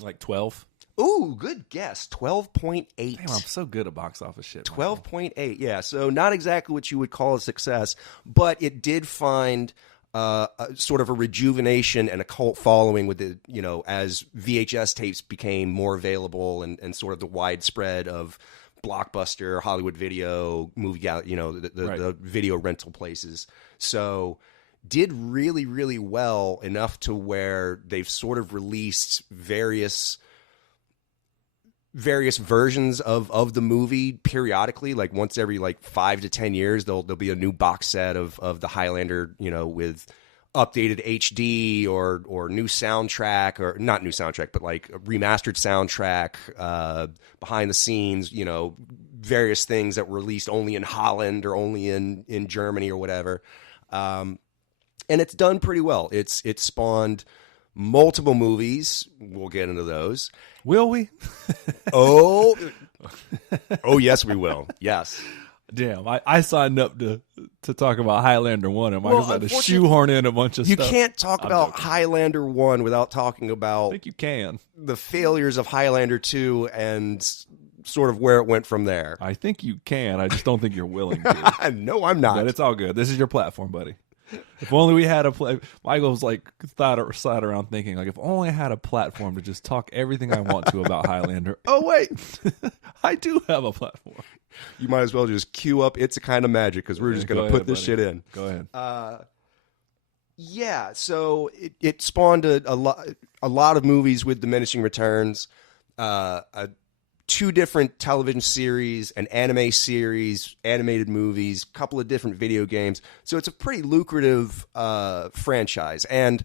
like 12. Ooh, good guess. 12.8. Damn, I'm so good at box office shit. 12.8, yeah. So not exactly what you would call a success, but it did find sort of a rejuvenation and a cult following with the, as VHS tapes became more available and sort of the widespread of Blockbuster, Hollywood Video, movie, the video rental places. So did really, really well, enough to where they've sort of released various versions of the movie periodically, like once every 5 to 10 years there'll be a new box set of the Highlander, with updated HD or new soundtrack, or not new soundtrack, but like a remastered soundtrack, behind the scenes, various things that were released only in Holland or only in Germany or whatever. And it's done pretty well. It's spawned multiple movies. We'll get into those. Will we? Oh, yes, we will. Yes. Damn, I signed up to talk about Highlander 1, and Michael's had to shoehorn in a bunch of stuff. You can't talk about Highlander 1 without talking about... I think you can. ...the failures of Highlander 2 and sort of where it went from there. I think you can. I just don't think you're willing to. No, I'm not. But it's all good. This is your platform, buddy. If only we had a play. Michael's sat around thinking, if only I had a platform to just talk everything I want to about Highlander. Oh, wait. I do have a platform. You might as well just queue up It's a Kind of Magic, because we're just going to put this shit in. Go ahead. Yeah, so it spawned a lot of movies with diminishing returns, 2 different television series, an anime series, animated movies, a couple of different video games. So it's a pretty lucrative franchise. And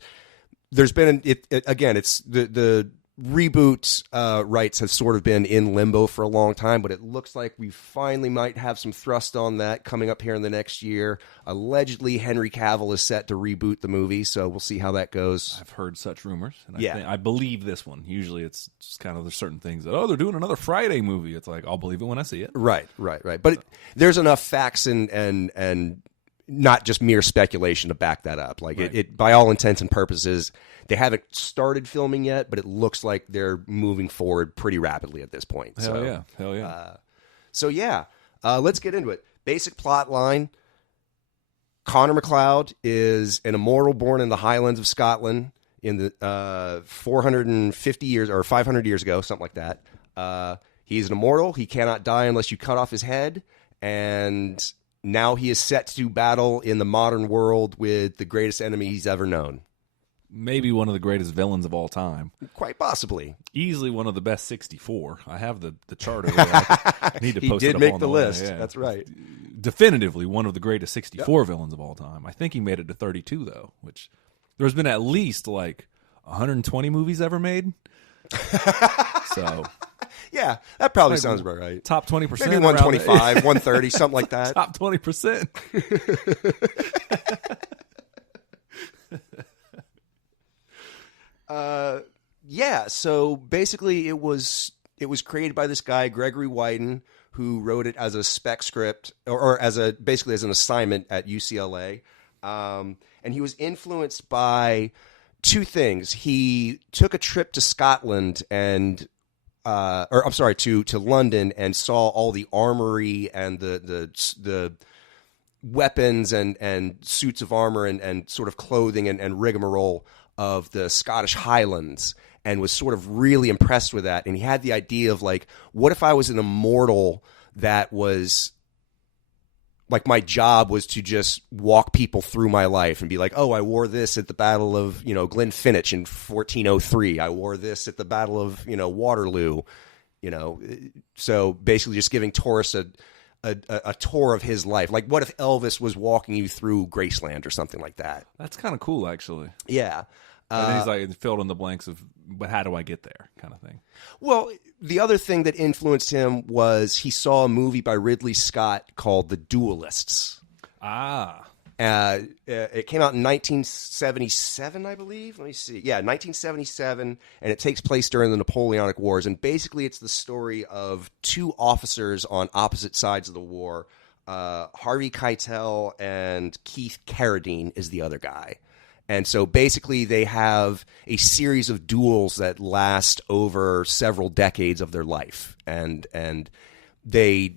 there's been it's the reboot rights have sort of been in limbo for a long time, but it looks like we finally might have some thrust on that coming up here in the next year. Allegedly, Henry Cavill is set to reboot the movie, so we'll see how that goes. I've heard such rumors, and Yeah. I believe this one. Usually it's just kind of there's certain things that, they're doing another Friday movie. It's like, I'll believe it when I see it. Right. But there's enough facts and not just mere speculation to back that up. Like Right. it by all intents and purposes, they haven't started filming yet, but it looks like they're moving forward pretty rapidly at this point. Hell yeah. Let's get into it. Basic plot line. Connor MacLeod is an immortal born in the Highlands of Scotland in the 450 years or 500 years ago, something like that. He's an immortal. He cannot die unless you cut off his head. And now he is set to battle in the modern world with the greatest enemy he's ever known. Maybe one of the greatest villains of all time. Quite possibly. Easily one of the best 64. I have the chart over there. I need to He post did it up make on the way. list. Yeah. That's right. Definitively one of the greatest 64 villains of all time. I think he made it to 32, though, which there's been at least like 120 movies ever made. So, Yeah, that probably sounds about right. top 20%. Maybe 125, 130, something like that. Top 20%. So basically it was created by this guy, Gregory Wyden, who wrote it as a spec script or as an assignment at UCLA. And he was influenced by two things. He took a trip to Scotland to London and saw all the armory and the weapons and suits of armor and sort of clothing and rigmarole of the Scottish Highlands, and was sort of really impressed with that. And he had the idea of like, what if I was an immortal that was like, my job was to just walk people through my life and be like, oh, I wore this at the Battle of, Glenfiddich in 1403. I wore this at the Battle of, Waterloo, so basically just giving tourists a tour of his life. Like, what if Elvis was walking you through Graceland or something like that? That's kind of cool, actually. Yeah. But then he's like filled in the blanks of, but how do I get there, kind of thing. Well, the other thing that influenced him was he saw a movie by Ridley Scott called The Duelists. It came out in 1977, I believe. Let me see. Yeah, 1977, and it takes place during the Napoleonic Wars. And basically, it's the story of two officers on opposite sides of the war. Harvey Keitel and Keith Carradine is the other guy. And so basically they have a series of duels that last over several decades of their life. And the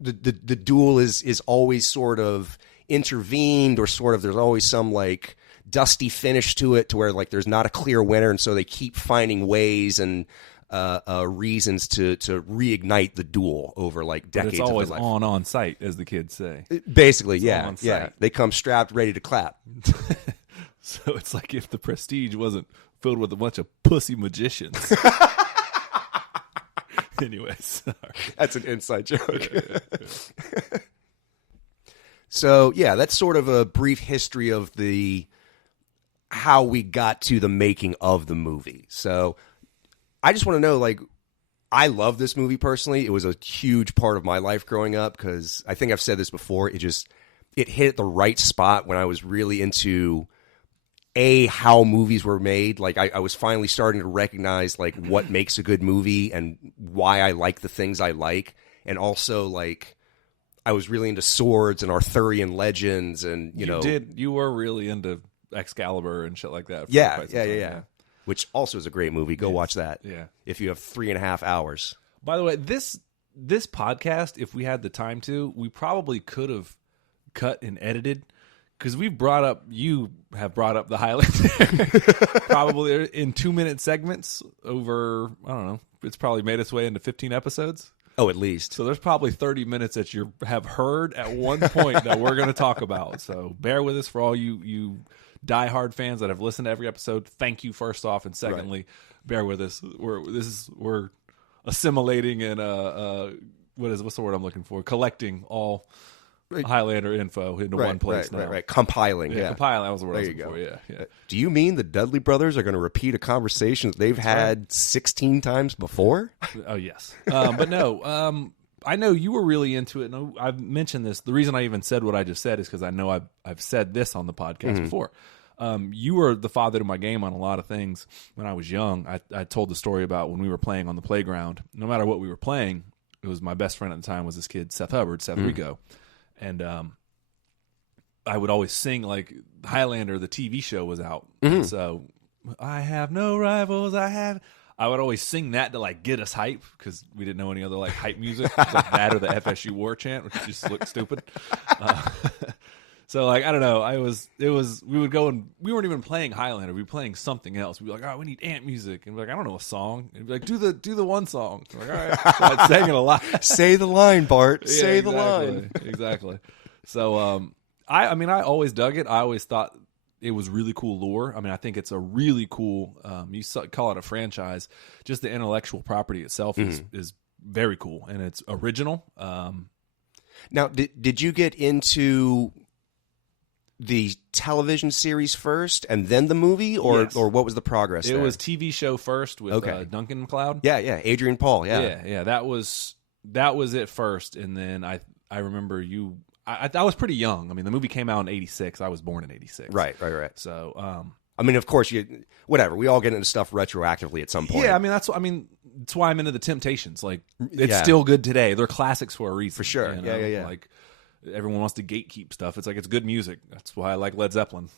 duel is always sort of intervened, or sort of there's always some like dusty finish to it, to where like there's not a clear winner, and so they keep finding ways and reasons to reignite the duel over like decades. But it's always of their life. on site, as the kids say. Basically, It's yeah, on yeah. site. They come strapped, ready to clap. So it's like if the Prestige wasn't filled with a bunch of pussy magicians. Anyway, sorry. That's an inside joke. So yeah, that's sort of a brief history of how we got to the making of the movie. So I just want to know, like, I love this movie personally. It was a huge part of my life growing up, because I think I've said this before. It hit at the right spot when I was really into how movies were made. Like I was finally starting to recognize like what makes a good movie and why I like the things I like. And also like I was really into swords and Arthurian legends, and you were really into Excalibur and shit like that. Yeah. Which also is a great movie. Go watch that. Yeah. If you have 3.5 hours. By the way, this podcast, if we had the time to, we probably could have cut and edited, because you have brought up the Highlander probably in 2-minute segments over, I don't know, it's probably made its way into 15 episodes. Oh, at least. So there's probably 30 minutes that you have heard at one point that we're going to talk about. So bear with us for all you diehard fans that have listened to every episode. Thank you, first off, and secondly, bear with us. We're assimilating and what's the word I'm looking for? Collecting all Highlander info into one place now. Right. Compiling. Yeah. Compiling. That was the word I was There you looking for. Yeah. Do you mean the Dudley brothers are going to repeat a conversation that they've had 16 times before? Oh, yes. But no, I know you were really into it. And I've mentioned this. The reason I even said what I just said is because I know I've said this on the podcast before. You were the father to my game on a lot of things when I was young. I told the story about when we were playing on the playground. No matter what we were playing, it was my best friend at the time was this kid, Seth Rigo. And I would always sing, like, Highlander, the TV show was out. And so, I have no rivals, I would always sing that to, like, get us hype, because we didn't know any other, like, hype music. It was like that or the FSU war chant, which just looked stupid. So, like, I don't know. We would go and we weren't even playing Highlander. We were playing something else. We'd be like, all right, we need ant music. And we'd be like, I don't know a song. And we'd be like, do the one song. So, like, all right. So I sang it a lot. Say the line, Bart. Yeah, Say exactly, the line. Exactly. So, I mean, I always dug it. I always thought it was really cool lore. I mean, I think it's a really cool, call it a franchise. Just the intellectual property itself is very cool, and it's original. Now, did you get into the television series first and then the movie, or Yes. or what was the progress It there? was TV show first with Duncan MacLeod. Yeah, Adrian Paul, Yeah. That was it first, and then I remember you. I was pretty young. I mean, the movie came out in '86. I was born in '86. Right. So, I mean, of course, whatever. We all get into stuff retroactively at some point. yeah. I mean, that's why I'm into the Temptations. Like, it's Yeah. still good today. They're classics for a reason. For sure. You know? Yeah. Like, everyone wants to gatekeep stuff. It's like, it's good music. That's why I like Led Zeppelin.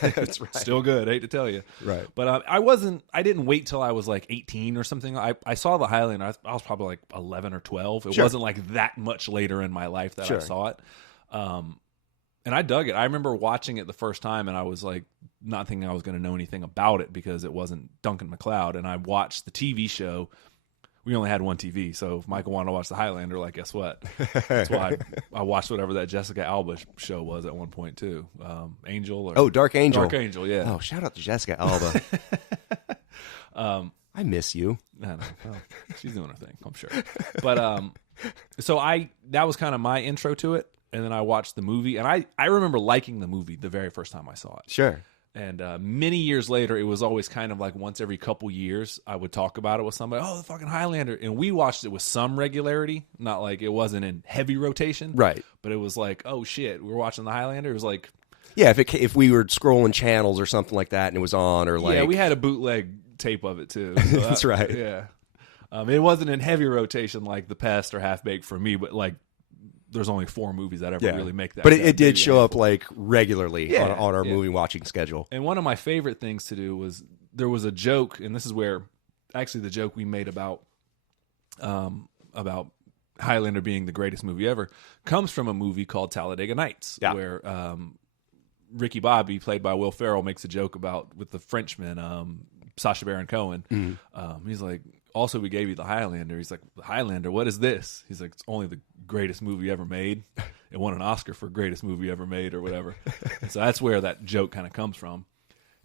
That's right. Still good. I hate to tell you. Right. But I didn't wait till I was like 18 or something. I saw the Highlander. I was probably like 11 or 12. It Sure. wasn't like that much later in my life that I saw it. And I dug it. I remember watching it the first time, and I was like, not thinking I was going to know anything about it because it wasn't Duncan MacLeod. And I watched the TV show. We only had one TV, so if Michael wanted to watch the Highlander, like, guess what? That's why I watched whatever that Jessica Alba show was at one point too. Angel. Dark Angel. Dark Angel, yeah. Oh, shout out to Jessica Alba. I miss you. I don't know. Well, she's doing her thing, I'm sure. But so that was kind of my intro to it. And then I watched the movie, and I remember liking the movie the very first time I saw it. Sure. And many years later, it was always kind of like once every couple years, I would talk about it with somebody. Oh, the fucking Highlander. And we watched it with some regularity. Not like it wasn't in heavy rotation. Right. But it was like, oh, shit, we were watching the Highlander. It was like... Yeah, if we were scrolling channels or something like that and it was on, or like... Yeah, we had a bootleg tape of it, too. So That's right. Yeah. It wasn't in heavy rotation like The Pest or Half Baked for me, but like... There's only 4 movies that ever really make that. But it did show up like regularly on our Yeah. movie watching schedule. And one of my favorite things to do was there was a joke, and this is where actually the joke we made about Highlander being the greatest movie ever comes from a movie called Talladega Nights, where Ricky Bobby, played by Will Ferrell, makes a joke with the Frenchman, Sacha Baron Cohen. He's like, also, we gave you the Highlander. He's like, the Highlander, what is this? He's like, it's only the greatest movie ever made. It won an Oscar for greatest movie ever made or whatever. So that's where that joke kind of comes from.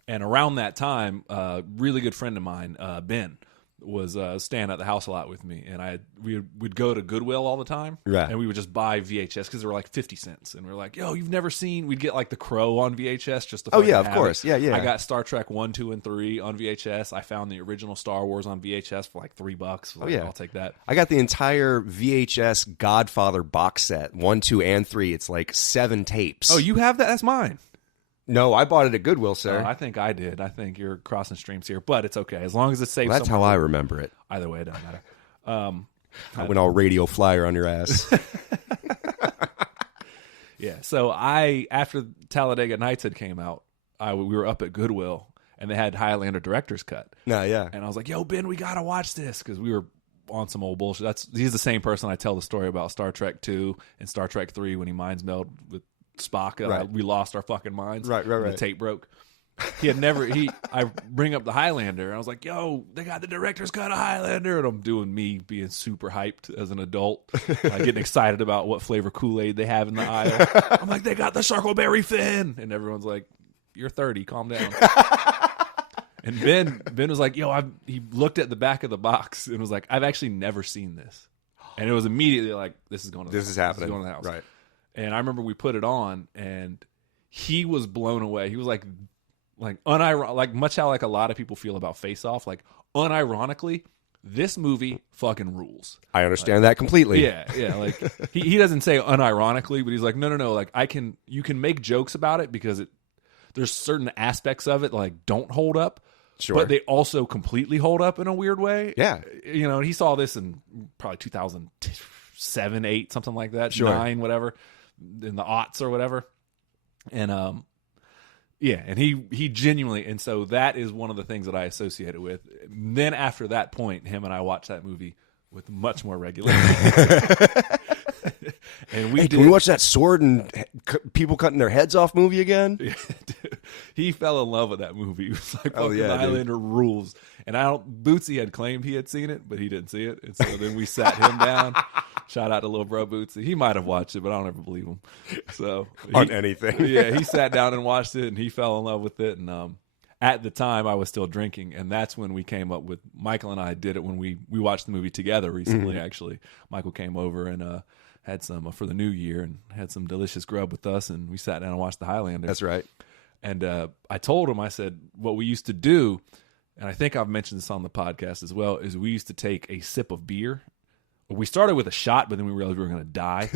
And around that time, a really good friend of mine, Ben, was staying at the house a lot with me, and we'd go to Goodwill all the time, and we would just buy VHS because they were like 50 cents, and we were like, yo, you've never seen... We'd get like The Crow on VHS just to of course. Yeah. I got Star Trek 1, 2, and 3 on VHS. I found the original Star Wars on VHS for like $3. Like, I'll take that. I got the entire VHS Godfather box set, 1, 2, and 3. It's like 7 tapes. Oh, you have that? That's mine. No, I bought it at Goodwill, sir. I think I did. I think you're crossing streams here, but it's okay as long as it's safe. Well, that's how I remember it. Either way, it doesn't matter. I went all radio flyer on your ass. Yeah. So after Talladega Nights had came out, we were up at Goodwill and they had Highlander director's cut. No, yeah. And I was like, "Yo, Ben, we gotta watch this," because we were on some old bullshit. He's the same person I tell the story about Star Trek 2 and Star Trek 3 when he minds meld with Spock. We lost our fucking minds. Right. The tape broke. I bring up the Highlander, and I was like, yo, they got the director's cut of Highlander, and I'm doing me being super hyped as an adult, getting excited about what flavor Kool-Aid they have in the aisle. I'm like, they got the Circleberry Fin, and everyone's like, you're 30, calm down. And Ben was like, yo, he looked at the back of the box and was like, I've actually never seen this. And it was immediately like, this is happening. This is going to the house. Right. And I remember we put it on, and he was blown away. He was like unironic, like much how like a lot of people feel about Face Off. Like unironically, this movie fucking rules. I understand that completely. Yeah. Like he doesn't say unironically, but he's like, no. Like you can make jokes about it because there's certain aspects of it like don't hold up. Sure. But they also completely hold up in a weird way. Yeah. You know, he saw this in probably 2007, 8, something like that. Sure. 9, whatever, in the aughts or whatever. And and he genuinely, and so that is one of the things that I associate it with. And then after that point, him and I watched that movie with much more regularity. And can we watch that sword and people cutting their heads off movie again? Yeah, dude. He fell in love with that movie. It was like, Oh, fucking yeah, Highlander rules. And Bootsy had claimed he had seen it, but he didn't see it. And so then we sat him down. Shout out to little bro Bootsy. He might have watched it, but I don't ever believe him. So On anything. Yeah, he sat down and watched it, and he fell in love with it. And at the time, I was still drinking, and that's when we came up with Michael and I did it when we watched the movie together recently. Actually, Michael came over and had some for the new year and had some delicious grub with us, and we sat down and watched the Highlander. That's right. And I told him, I said, what we used to do, and I think I've mentioned this on the podcast as well, is we used to take a sip of beer. We started with a shot, but then we realized we were going to die.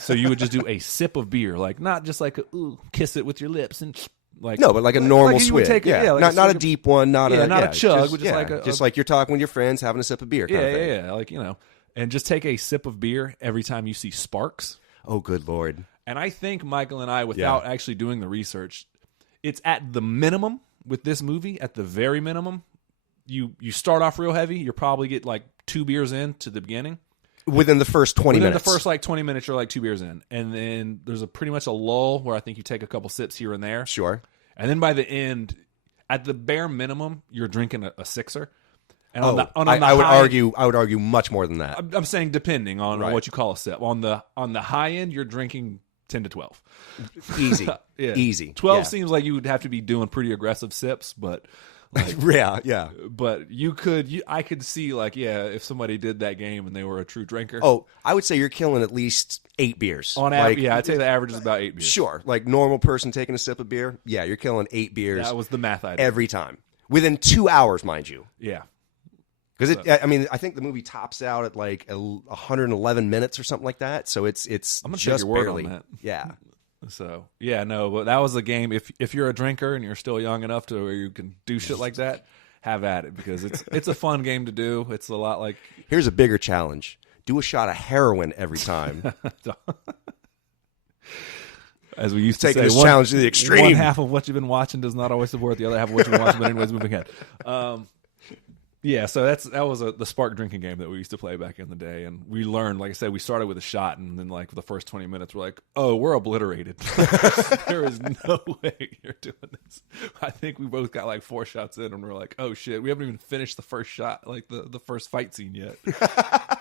So you would just do a sip of beer, like not just like kiss it with your lips and like no, but like a normal swig. Like not a deep one, not a chug, just like you're talking with your friends, having a sip of beer. Kind of thing. Yeah, like and just take a sip of beer every time you see sparks. Oh, good Lord! And I think Michael and I, without actually doing the research, it's at the minimum with this movie. At the very minimum, you start off real heavy. You probably get like 2 beers in to the beginning. Within the first 20 minutes. Within the first like 20 minutes, you're like 2 beers in. And then there's pretty much a lull where I think you take a couple sips here and there. Sure. And then by the end, at the bare minimum, you're drinking a sixer. And I would argue much more than that. I'm saying depending on what you call a sip. On the high end, you're drinking 10 to 12. Easy. Yeah. Easy. 12 seems like you would have to be doing pretty aggressive sips, but like, yeah. But I could see like, if somebody did that game and they were a true drinker. Oh, I would say you're killing at least 8 beers. On average, I'd say the average is about 8 beers. Sure. Like normal person taking a sip of beer, you're killing 8 beers. That was the math I did. Every time. Within 2 hours, mind you. Yeah. Because I think the movie tops out at like 111 minutes or something like that. So it's I'm gonna just take your word barely. on that. Yeah. So but that was a game. If you're a drinker and you're still young enough to where you can do shit like that, have at it because it's a fun game to do. It's a lot like here's a bigger challenge: do a shot of heroin every time. As we used to say, this challenge to the extreme. One half of what you've been watching does not always support the other half of what you've been watching. But anyways, moving ahead. So that was the spark drinking game that we used to play back in the day, and we learned. Like I said, we started with a shot, and then like for the first 20 minutes, we're like, "Oh, we're obliterated. There is no way you're doing this." I think we both got like 4 shots in, and we're like, "Oh shit, we haven't even finished the first shot, like the first fight scene yet."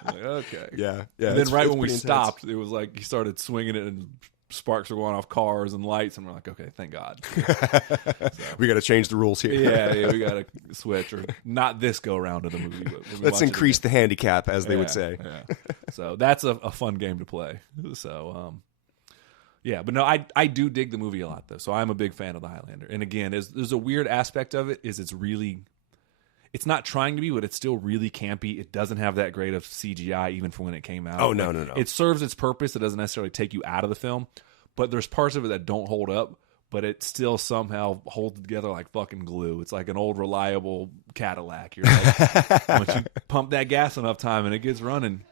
Like, okay, yeah. And then right when we stopped, it was like he started swinging it and sparks are going off cars and lights, and we're like, okay, thank God. We got to change the rules here. Yeah, we got to switch, or not this go around of the movie. But let's increase the handicap, as they would say. Yeah. So that's a fun game to play. So, but no, I do dig the movie a lot, though. So I'm a big fan of the Highlander. And again, there's a weird aspect of it, is it's not trying to be, but it's still really campy. It doesn't have that great of CGI even for when it came out. Oh, no. It serves its purpose. It doesn't necessarily take you out of the film, but there's parts of it that don't hold up, but it still somehow holds together like fucking glue. It's like an old reliable Cadillac. You're like, once you pump that gas enough time and it gets running,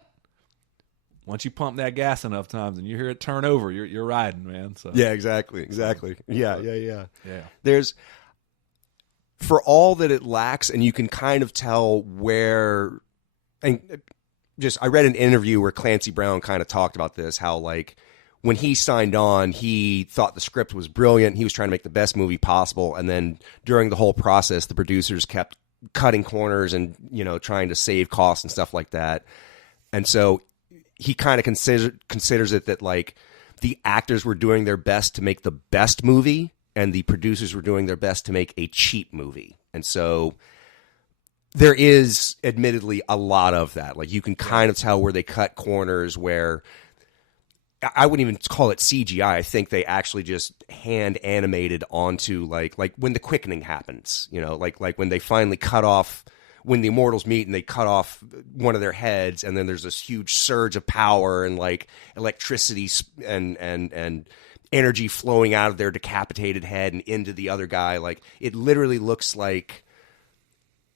once you pump that gas enough times and you hear it turn over, you're riding, man. So yeah, exactly. Yeah. There's for all that it lacks, and you can kind of tell where, and I read an interview where Clancy Brown kind of talked about this, how like when he signed on, he thought the script was brilliant. He was trying to make the best movie possible. And then during the whole process, the producers kept cutting corners and, trying to save costs and stuff like that. And so he kind of considers it that like the actors were doing their best to make the best movie, and the producers were doing their best to make a cheap movie. And so there is admittedly a lot of that. Like you can kind of tell where they cut corners, where I wouldn't even call it CGI. I think they actually just hand animated onto like when the quickening happens, like when they finally cut off, when the immortals meet and they cut off one of their heads, and then there's this huge surge of power and like electricity and energy flowing out of their decapitated head and into the other guy. Like it literally looks like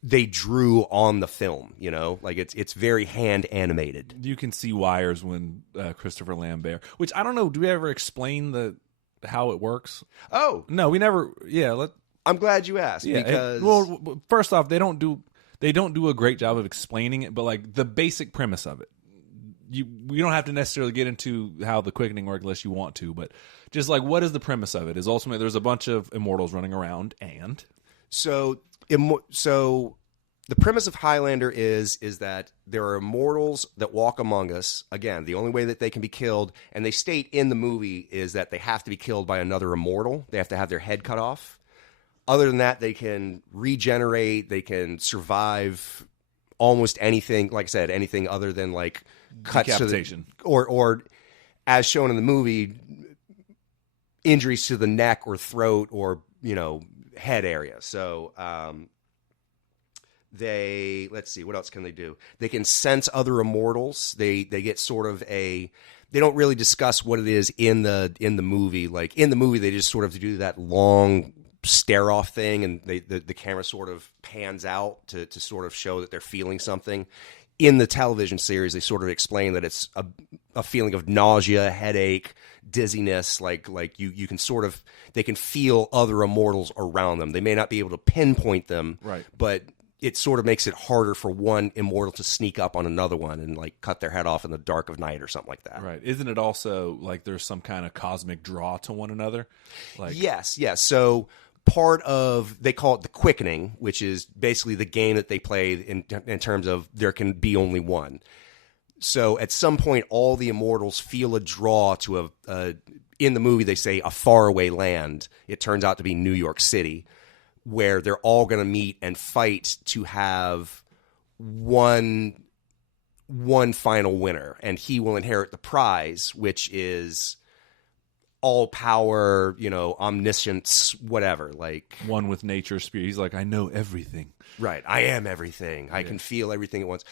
they drew on the film, like it's very hand animated. You can see wires when Christopher Lambert, which I don't know. Do we ever explain how it works? Oh no, we never. Yeah, I'm glad you asked. Yeah, because first off, they don't do a great job of explaining it, but like the basic premise of it, you don't have to necessarily get into how the quickening works unless you want to, but just like what is the premise of it? Is ultimately there's a bunch of immortals running around, and so the premise of Highlander is that there are immortals that walk among us. Again, the only way that they can be killed, and they state in the movie, is that they have to be killed by another immortal. They have to have their head cut off. Other than that, they can regenerate. They can survive almost anything. Like I said, anything other than like cuts decapitation, or as shown in the movie, injuries to the neck or throat or head area. So let's see, what else can they do? They can sense other immortals. They get sort of they don't really discuss what it is in the movie. Like in the movie, they just sort of do that long stare off thing, and the camera sort of pans out to sort of show that they're feeling something. In the television series, they sort of explain that it's a feeling of nausea, headache, dizziness. Like you can sort of, they can feel other immortals around them. They may not be able to pinpoint them, right? But it sort of makes it harder for one immortal to sneak up on another one and like cut their head off in the dark of night or something like that. Right. Isn't it also like there's some kind of cosmic draw to one another? Like Yes. So part of, they call it the Quickening, which is basically the game that they play in terms of there can be only one. So at some point, all the immortals feel a draw to in the movie, they say a faraway land. It turns out to be New York City, where they're all going to meet and fight to have one final winner, and he will inherit the prize, which is all power, omniscience, whatever. Like one with nature's spirit. He's like, I know everything. Right. I am everything. I can feel everything at once.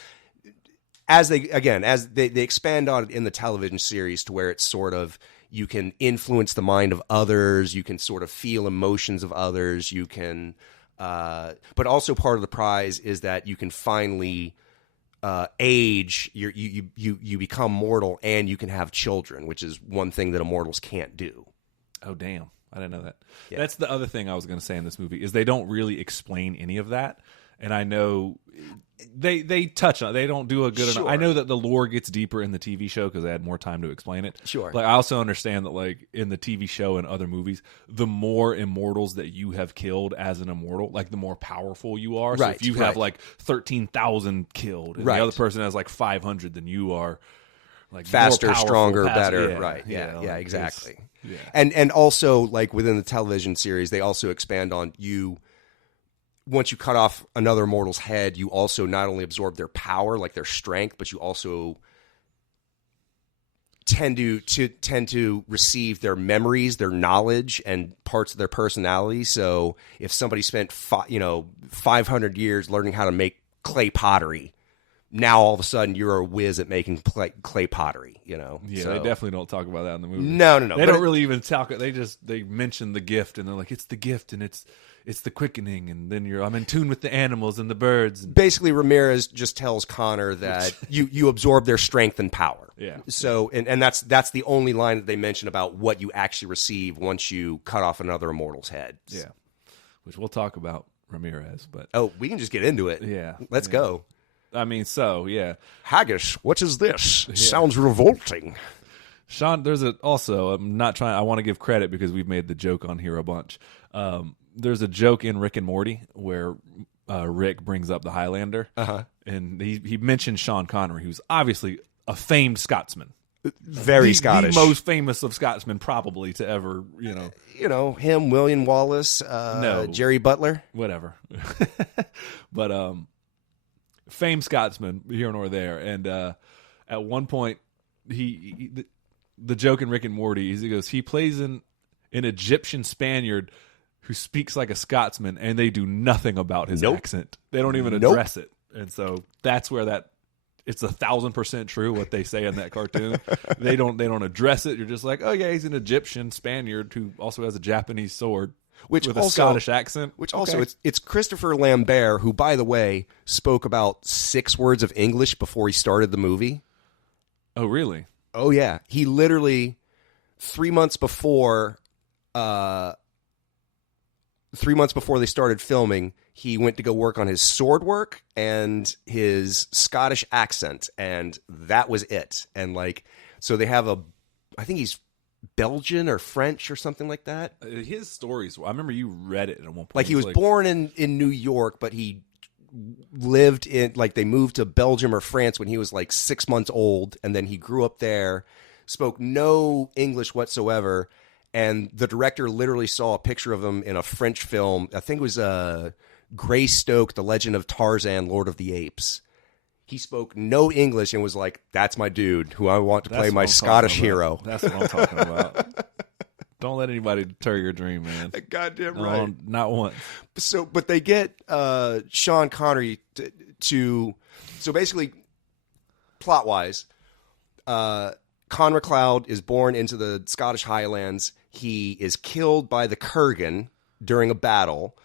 As they expand on it in the television series to where it's sort of, you can influence the mind of others. You can sort of feel emotions of others. You can, but also part of the prize is that you can finally age. You become mortal, and you can have children, which is one thing that immortals can't do. Oh, damn! I didn't know that. Yeah. That's the other thing I was going to say in this movie is they don't really explain any of that. And I know they touch on it. They don't do a good enough. I know that the lore gets deeper in the TV show because they had more time to explain it. Sure. Like I also understand that like in the TV show and other movies, the more immortals that you have killed as an immortal, like the more powerful you are. Right. So if you have like 13,000 killed and the other person has like 500, then you are like faster, more powerful, stronger, better. Yeah, right. Yeah, like, exactly. Yeah. And also like within the television series, they also expand on you. Once you cut off another immortal's head, you also not only absorb their power, like their strength, but you also tend to receive their memories, their knowledge, and parts of their personality. So if somebody spent 500 years learning how to make clay pottery, now all of a sudden you're a whiz at making clay pottery. Yeah, so, they definitely don't talk about that in the movie. No. They don't really even talk. They mention the gift, and they're like, it's the gift, and it's the quickening, and then I'm in tune with the animals and the birds. Basically, Ramirez just tells Connor that you absorb their strength and power. Yeah. So, and that's the only line that they mention about what you actually receive once you cut off another immortal's head. Yeah. Which we'll talk about Ramirez, but we can just get into it. Yeah. Let's go. I mean, yeah. Haggis, what is this? Yeah. Sounds revolting. Sean, there's I'm not trying. I want to give credit because we've made the joke on here a bunch. There's a joke in Rick and Morty where Rick brings up the Highlander, and he mentions Sean Connery, who's obviously a famed Scotsman, very Scottish, the most famous of Scotsmen probably to ever, him, William Wallace, Jerry Butler, whatever, but famed Scotsman here nor there, and at one point the joke in Rick and Morty is he goes, he plays an Egyptian Spaniard who speaks like a Scotsman, and they do nothing about his accent. They don't even address it. And so that's where it's 1,000% true what they say in that cartoon. They don't address it. You're just like, oh yeah, he's an Egyptian Spaniard who also has a Japanese sword. With a Scottish accent. Which also, it's Christopher Lambert, who, by the way, spoke about 6 words of English before he started the movie. Oh, really? Oh, yeah. He literally, 3 months before they started filming, he went to go work on his sword work and his Scottish accent, and that was it. And, like, so they have I think he's Belgian or French or something like that. His stories, I remember you read it at one point. Like he was born in New York, but he lived in, like, they moved to Belgium or France when he was like 6 months old, and then he grew up there, spoke no English whatsoever, and the director literally saw a picture of him in a French film. I think it was Greystoke, The Legend of Tarzan, Lord of the Apes. He spoke no English and was like, that's my dude who I want to play my Scottish hero. That's what I'm talking about. Don't let anybody deter your dream, man. Goddamn right. No, not once. But they get Sean Connery to basically, plot-wise, Conor McLeod is born into the Scottish Highlands. He is killed by the Kurgan during a battle,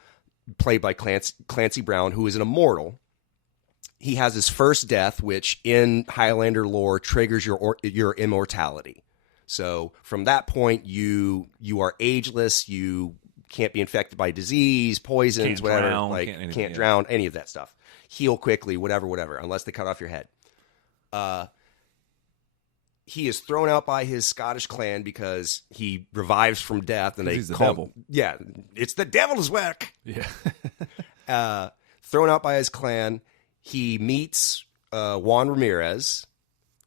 played by Clancy Brown, who is an immortal. He has his first death, which in Highlander lore triggers your immortality. So from that point, you are ageless. You can't be infected by disease, poisons, whatever. Can't drown, any of that stuff. Heal quickly, whatever, unless they cut off your head. He is thrown out by his Scottish clan because he revives from death, and he's the devil. Yeah, it's the devil's work. Yeah. Thrown out by his clan. He meets Juan Ramirez,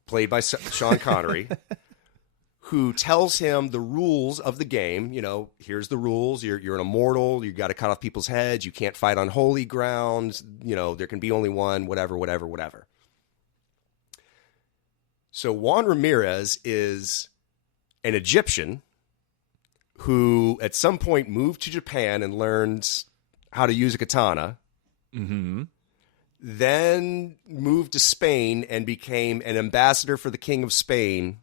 played by Sean Connery, who tells him the rules of the game. You know, here's the rules. You're an immortal. You got to cut off people's heads. You can't fight on holy grounds. You know, there can be only one, whatever. So Juan Ramirez is an Egyptian who at some point moved to Japan and learned how to use a katana. Mm-hmm. Then moved to Spain and became an ambassador for the King of Spain,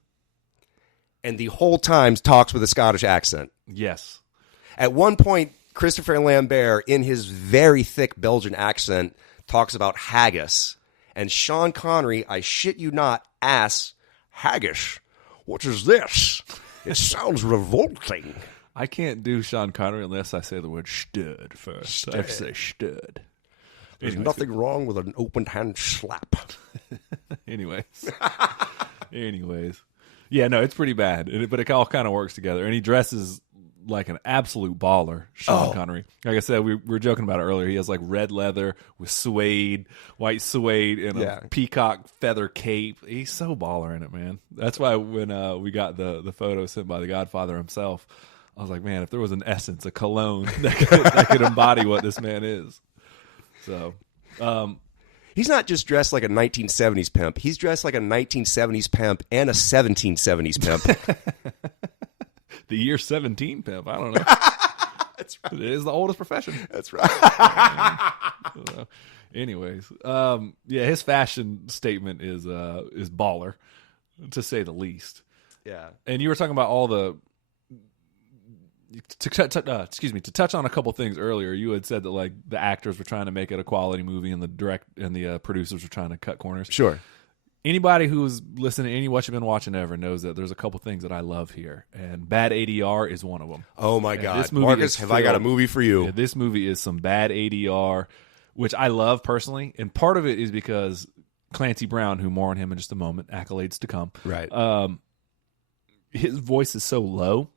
and the whole time talks with a Scottish accent. Yes. At one point, Christopher Lambert, in his very thick Belgian accent, talks about haggis. And Sean Connery, I shit you not, asks, haggis? What is this? It sounds revolting. I can't do Sean Connery unless I say the word stud first. Stud. I have to say stud. There's nothing wrong with an open hand slap. Anyways. Yeah, no, it's pretty bad. But it all kind of works together. And he dresses like an absolute baller, Sean Connery. Like I said, we were joking about it earlier. He has like red leather with suede, white suede, and a peacock feather cape. He's so baller in it, man. That's why when we got the photo sent by the Godfather himself, I was like, man, if there was an essence, a cologne that could embody what this man is. So, he's not just dressed like a 1970s pimp. He's dressed like a 1970s pimp and a 1770s pimp. The year 17 pimp. I don't know. That's right. It is the oldest profession. That's right. Anyways, yeah, his fashion statement is baller, to say the least. Yeah. And you were talking about all the. To touch on a couple things earlier, you had said that like the actors were trying to make it a quality movie, and the producers were trying to cut corners. Sure. Anybody who's listening to any What You've Been Watching Ever knows that there's a couple things that I love here, and bad ADR is one of them. Oh my God, Marcus, I got a movie for you? Yeah, this movie is some bad ADR, which I love personally, and part of it is because Clancy Brown, who more on him in just a moment, accolades to come. Right. His voice is so low.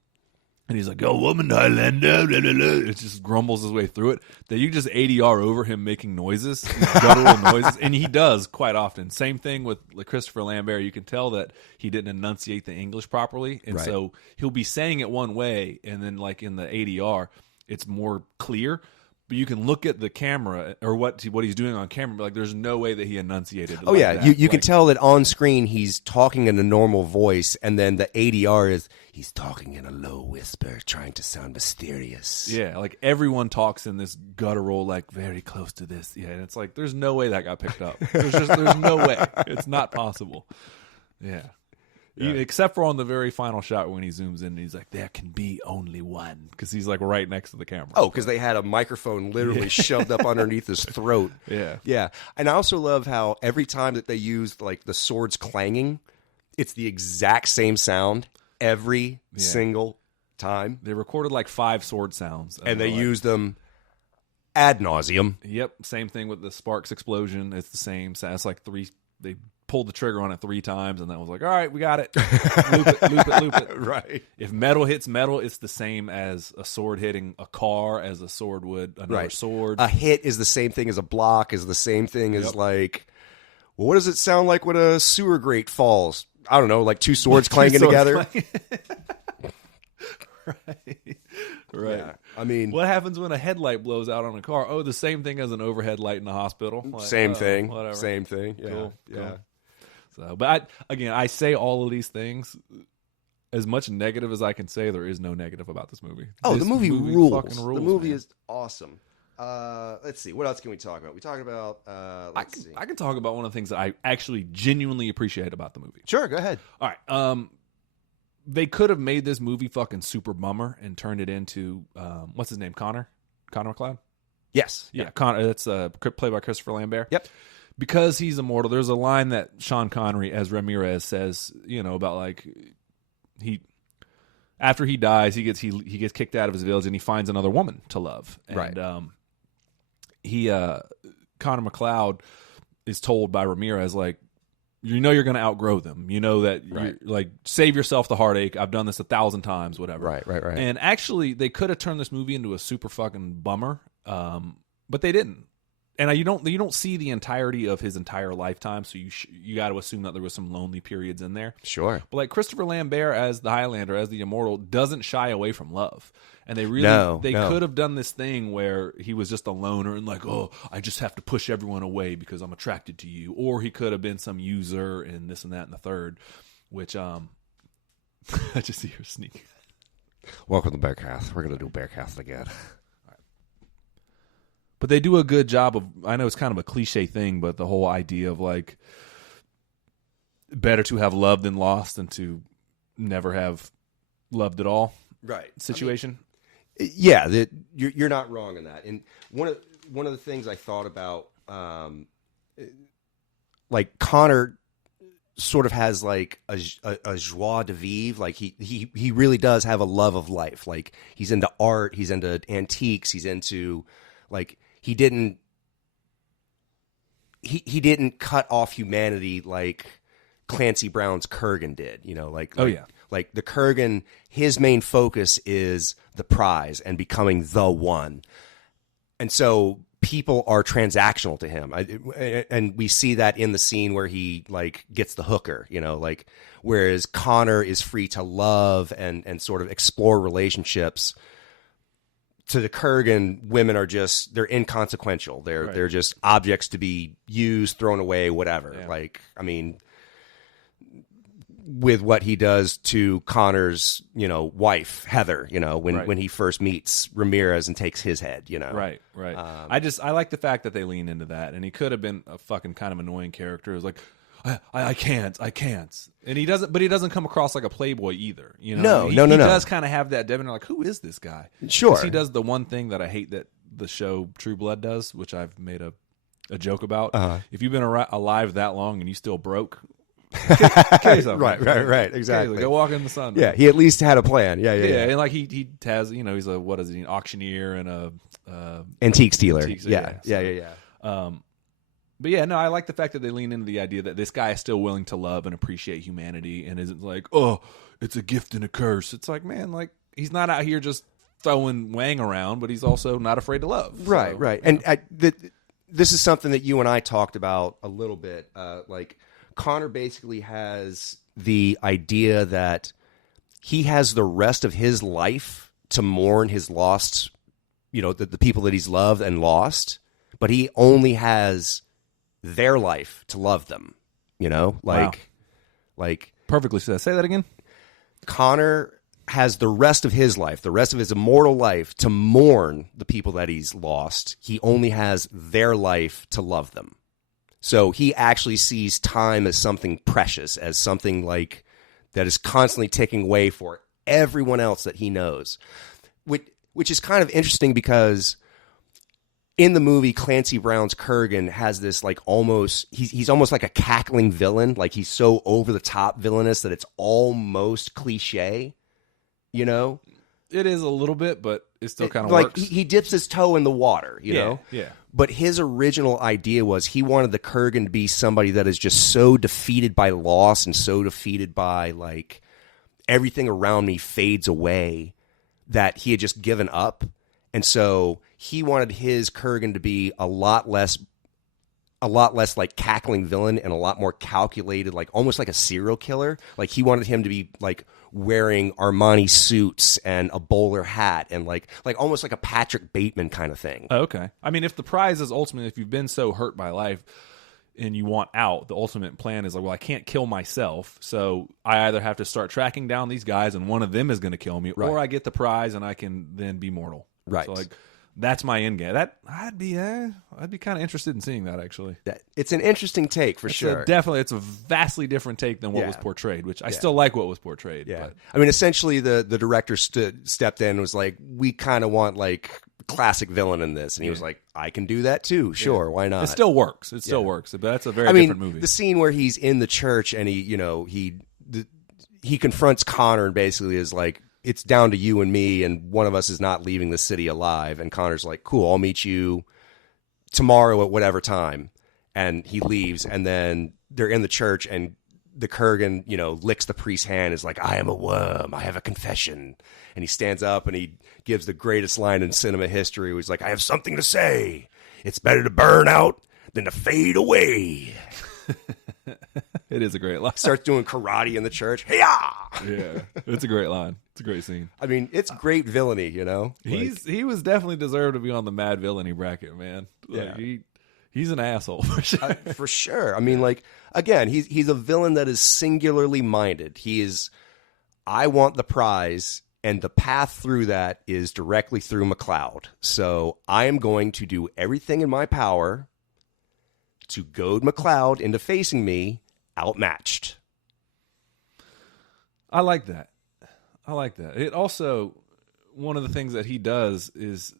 And he's like, "Go, woman, Highlander." Blah, blah, blah. It just grumbles his way through it. That you just ADR over him making noises, guttural noises, and he does quite often. Same thing with Christopher Lambert. You can tell that he didn't enunciate the English properly, and so he'll be saying it one way, and then like in the ADR, it's more clear. But you can look at the camera or what he's doing on camera, but like there's no way that he enunciated it. Oh, like yeah. that. You can tell that on screen he's talking in a normal voice, and then the ADR is he's talking in a low whisper, trying to sound mysterious. Yeah, like everyone talks in this guttural, like very close to this. Yeah, and it's like there's no way that got picked up. There's no way. It's not possible. Yeah. Except for on the very final shot when he zooms in and he's like, there can be only one, because he's like right next to the camera. Oh, because they had a microphone literally shoved up underneath his throat. Yeah. And I also love how every time that they use like the swords clanging, it's the exact same sound every single time. They recorded like 5 sword sounds. And they used them ad nauseum. Yep, same thing with the sparks explosion. It's the same sound. It's like 3, they pulled the trigger on it 3 times, and that was like, all right, we got it. Loop it. Right. If metal hits metal, it's the same as a sword hitting a car as a sword would another sword. A hit is the same thing as a block, is the same thing as like, well, what does it sound like when a sewer grate falls? I don't know, like 2 swords clanging together. Right. Yeah. I mean, what happens when a headlight blows out on a car? Oh, the same thing as an overhead light in the hospital. Like, same thing. Whatever. Same thing. Yeah. Cool. Yeah. So, but I say all of these things. As much negative as I can say, there is no negative about this movie. Oh, the movie rules. Fucking rules. The movie man. is awesome. Let's see. What else can we talk about? We talked about. I can talk about one of the things that I actually genuinely appreciate about the movie. Sure, go ahead. All right. They could have made this movie fucking super bummer and turned it into what's his name? Connor McLeod. Yes. Yeah. Connor. That's played by Christopher Lambert. Yep. Because he's immortal. There's a line that Sean Connery as Ramirez says, about like after he dies, he gets kicked out of his village and he finds another woman to love. And, right. Connor McLeod is told by Ramirez, like, you're going to outgrow them. You know that you're, like, save yourself the heartache. I've done this 1,000 times, whatever. Right. And actually, they could have turned this movie into a super fucking bummer, but they didn't. And you don't see the entirety of his entire lifetime, so you got to assume that there was some lonely periods in there. Sure. But like Christopher Lambert as the Highlander, as the Immortal, doesn't shy away from love. And they really could have done this thing where he was just a loner and like, oh, I just have to push everyone away because I'm attracted to you. Or he could have been some user and this and that and the third, which I just see her sneak. Welcome to Bearcast. We're gonna do Bearcast again. But they do a good job of, I know it's kind of a cliche thing, but the whole idea of like, better to have loved than lost than to never have loved at all. Right. Situation. Yeah, you're not wrong in that. And one of the things I thought about, like Connor sort of has like a joie de vivre. Like he really does have a love of life. Like he's into art, he's into antiques, he's into like he didn't cut off humanity like Clancy Brown's Kurgan did. Like the Kurgan, his main focus is the prize and becoming the one. And so people are transactional to him. And we see that in the scene where he like gets the hooker, like whereas Connor is free to love and sort of explore relationships. To the Kurgan, women are they're inconsequential. They're just objects to be used, thrown away, whatever. Yeah. Like, I mean, with what he does to Connor's, wife, Heather, when he first meets Ramirez and takes his head, Right. I like the fact that they lean into that. And he could have been a fucking kind of annoying character. It was like, I can't. And he doesn't come across like a playboy either. No. He does kind of have that debonair, like, who is this guy? Sure. He does the one thing that I hate that the show True Blood does, which I've made a joke about. Uh-huh. If you've been alive that long and you still broke, right, exactly. Go walk in the sun. Yeah, he at least had a plan. Yeah. And like he has, he's an auctioneer and a antique dealer. Yeah. But yeah, no, I like the fact that they lean into the idea that this guy is still willing to love and appreciate humanity and isn't like, oh, it's a gift and a curse. It's like, man, like he's not out here just throwing Wang around, but he's also not afraid to love. Right. And this is something that you and I talked about a little bit. Like Connor basically has the idea that he has the rest of his life to mourn his lost the people that he's loved and lost, but he only has their life to love them. Like Perfectly said. Say that again. Connor has the rest of his life, the rest of his immortal life, to mourn the people that he's lost. He only has their life to love them. So he actually sees time as something precious, as something like that is constantly ticking away for everyone else that he knows, which is kind of interesting because in the movie, Clancy Brown's Kurgan has this like he's almost like a cackling villain. Like he's so over the top villainous that it's almost cliche, It is a little bit, but it still kind of like works. he dips his toe in the water, know? Yeah. But his original idea was he wanted the Kurgan to be somebody that is just so defeated by loss and so defeated by like everything around me fades away that he had just given up. And so he wanted his Kurgan to be a lot less like cackling villain and a lot more calculated, like almost like a serial killer. Like he wanted him to be like wearing Armani suits and a bowler hat and like almost like a Patrick Bateman kind of thing. Okay. I mean, if the prize is ultimately, if you've been so hurt by life and you want out, the ultimate plan is like, well, I can't kill myself, so I either have to start tracking down these guys and one of them is going to kill me, right, or I get the prize and I can then be mortal. Right. So like, that's my end game. That I'd be kind of interested in seeing that actually. It's an interesting take for sure. It's a vastly different take than what was portrayed, which I still like what was portrayed. Yeah. But. I mean, essentially the director stepped in and was like, we kind of want like classic villain in this. And he was like, I can do that too. Sure. Why not? It still works. But that's a very different movie. The scene where he's in the church and he confronts Connor and basically is like, it's down to you and me, and one of us is not leaving the city alive. And Connor's like, cool, I'll meet you tomorrow at whatever time. And he leaves, and then they're in the church, and the Kurgan, licks the priest's hand, is like, I am a worm, I have a confession. And he stands up, and he gives the greatest line in cinema history, where he's like, I have something to say. It's better to burn out than to fade away. It is a great line. Starts doing karate in the church. Hey-ya! Yeah, it's a great line. It's a great scene. I mean, it's great villainy, He was definitely deserved to be on the mad villainy bracket, man. Like, he's an asshole for sure. For sure. I mean, like, again, he's a villain that is singularly minded. He is, I want the prize, and the path through that is directly through McLeod. So I am going to do everything in my power to goad McLeod into facing me outmatched. I like that. It also, one of the things that he does is,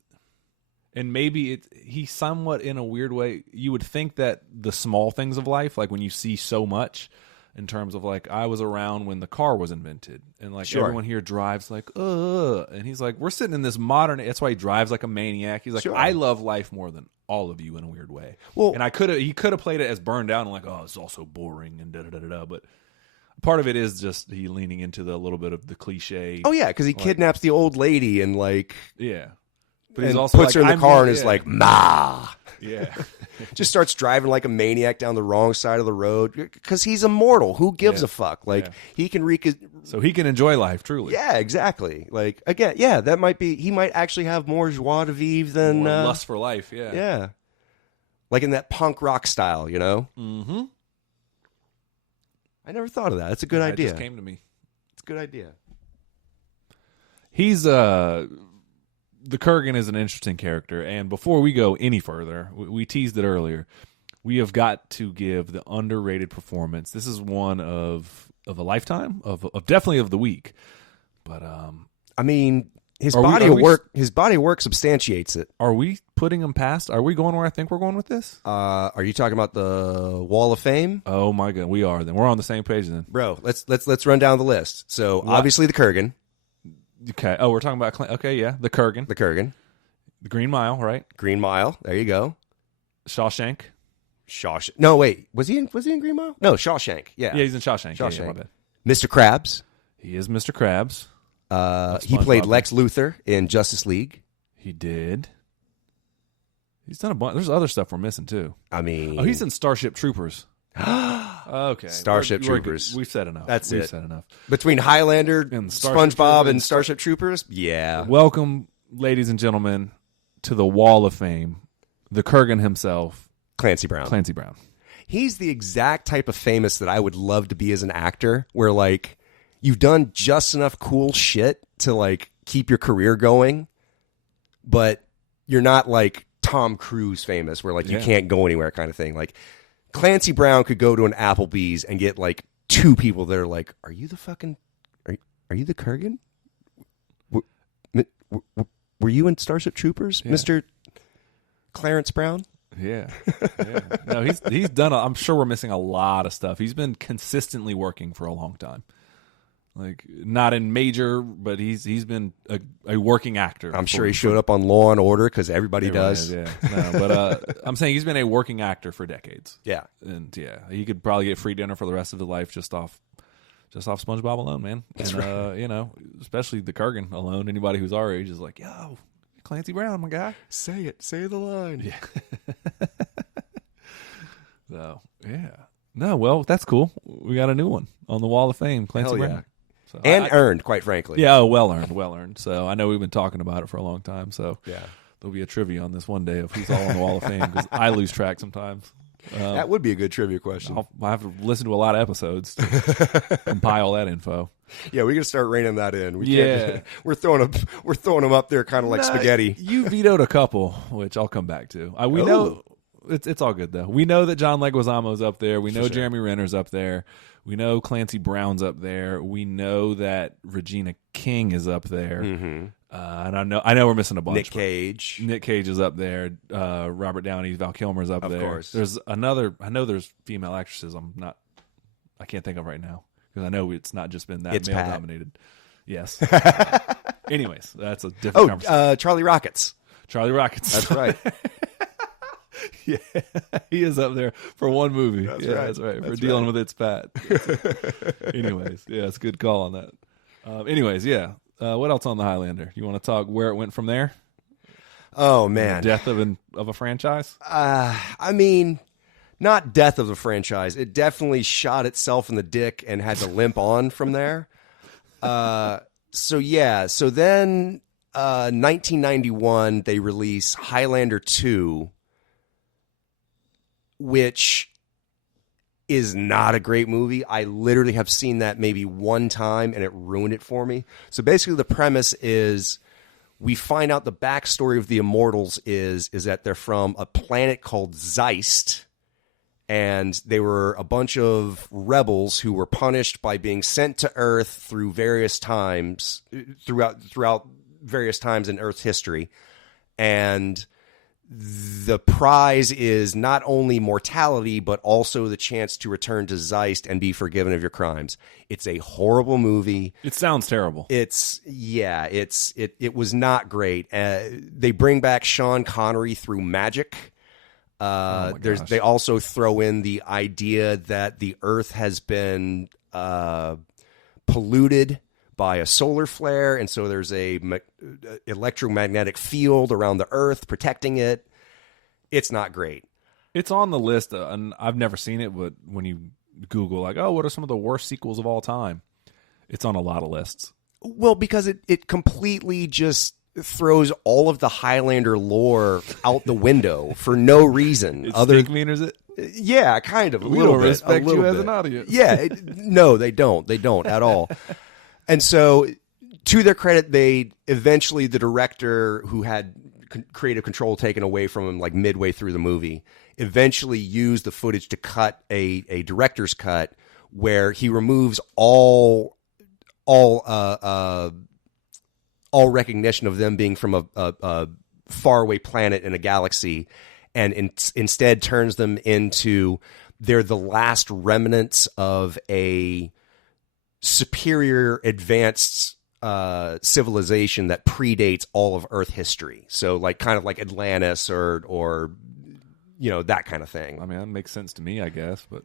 and maybe he somewhat in a weird way, you would think that the small things of life, like when you see so much in terms of like, I was around when the car was invented, and like everyone here drives like, and he's like, we're sitting in this modern, that's why he drives like a maniac. He's like, I love life more than all of you in a weird way. Well, and he could have played it as burned out and like, oh, it's all so boring and da-da-da-da-da, but part of it is just he leaning into the little bit of the cliche. Oh yeah, because he kidnaps the old lady and like, but he's also puts her in the car and is like, ma. Yeah. Just starts driving like a maniac down the wrong side of the road because he's immortal. Who gives a fuck? Like he can so he can enjoy life truly. Yeah, exactly. Like again, that might be. He might actually have more joie de vivre than more lust for life. Yeah. Yeah. Like in that punk rock style, Mm-hmm. I never thought of that. That's a good idea. It just came to me. It's a good idea. He's the Kurgan is an interesting character, and before we go any further, we teased it earlier. We have got to give the underrated performance. This is one of a lifetime, of definitely of the week. But I mean, his body of work substantiates it. Are we putting him past? Are we going where I think we're going with this? Are you talking about the Wall of Fame? Oh my God, we are. Then we're on the same page then, bro. Let's run down the list. So obviously the Kurgan. Okay. Oh, we're talking about okay, yeah, the Kurgan, the Green Mile, right? Green Mile. There you go. Shawshank. No, wait. Was he in Green Mile? No, Shawshank. Yeah. Yeah, he's in Shawshank. Shawshank. Yeah, my bad. Mr. Krabs. He is Mr. Krabs. He played Lex Luthor in Justice League. He did. He's done a bunch. There's other stuff we're missing too. I mean, he's in Starship Troopers. Okay. Starship Troopers. We've said enough. We've said enough. Between Highlander and SpongeBob and Starship Troopers? Yeah. Welcome, ladies and gentlemen, to the Wall of Fame, the Kurgan himself, Clancy Brown. Clancy Brown. He's the exact type of famous that I would love to be as an actor, where like you've done just enough cool shit to like keep your career going, but you're not like Tom Cruise famous, where like you can't go anywhere kind of thing. Like Clancy Brown could go to an Applebee's and get like two people that are like, "Are you the fucking? Are you the Kurgan? Were you in Starship Troopers, Mr. Clarence Brown?" Yeah. No, he's done. I'm sure we're missing a lot of stuff. He's been consistently working for a long time. Like not in major, but he's been a working actor. I'm sure he showed up on Law and Order because everybody does. Yeah. No, but I'm saying he's been a working actor for decades. Yeah, and he could probably get free dinner for the rest of his life just off SpongeBob alone, man. That's and right. you know, especially the Kurgan alone. Anybody who's our age is like, yo, Clancy Brown, my guy. Say it. Say the line. Yeah. So no, well, that's cool. We got a new one on the Wall of Fame, Clancy Hell yeah. Brown. So And earned, quite frankly. Yeah, well earned. So I know we've been talking about it for a long time. So yeah, there'll be a trivia on this one day of who's all on the Wall of Fame because I lose track sometimes. That would be a good trivia question. I have to listen to a lot of episodes to compile that info. Yeah, we got to start reining that in. We can't just, we're throwing them up there kind of like spaghetti. You vetoed a couple, which I'll come back to. We know it's all good though. We know that John Leguizamo's up there. We know Jeremy Renner's up there. We know Clancy Brown's up there. We know that Regina King is up there. Mm-hmm. And I know we're missing a bunch. Nick Cage. Nick Cage is up there. Robert Downey, Val Kilmer's up there. Of course. There's another. I know there's female actresses. I can't think of right now because I know it's not just been that male dominated. Yes. Anyways, that's a different conversation. Charlie Rockets. Charlie Rockets. That's right. Yeah, he is up there for one movie. That's right. That's for dealing with its Pat. Anyways, it's a good call on that. What else on the Highlander? You want to talk where it went from there? Oh man, Death of a franchise. I mean, not death of a franchise. It definitely shot itself in the dick and had to limp on from there. So then 1991 they release Highlander 2, which is not a great movie. I literally have seen that maybe one time and it ruined it for me. So basically the premise is we find out the backstory of the Immortals is that they're from a planet called Zeist, and they were a bunch of rebels who were punished by being sent to Earth through various times throughout various times in Earth's history. And the prize is not only mortality, but also the chance to return to Zeist and be forgiven of your crimes. It's a horrible movie. It sounds terrible. It was not great. They bring back Sean Connery through magic. They also throw in the idea that the Earth has been polluted by a solar flare, and so there's a electromagnetic field around the Earth protecting it. It's not great. It's on the list, and I've never seen it, but when you Google, like, oh, what are some of the worst sequels of all time? It's on a lot of lists. Well, because it completely just throws all of the Highlander lore out the window for no reason. Is it? Yeah, kind of. A We little don't bit. respect a little you as bit. an audience. Yeah, no, they don't. They don't at all. And so, to their credit, the director who had creative control taken away from him like midway through the movie, eventually used the footage to cut a director's cut where he removes all recognition of them being from a faraway planet in a galaxy, and instead turns them into they're the last remnants of a superior advanced civilization that predates all of Earth history. So like kind of like Atlantis or that kind of thing. I mean, that makes sense to me, I guess. But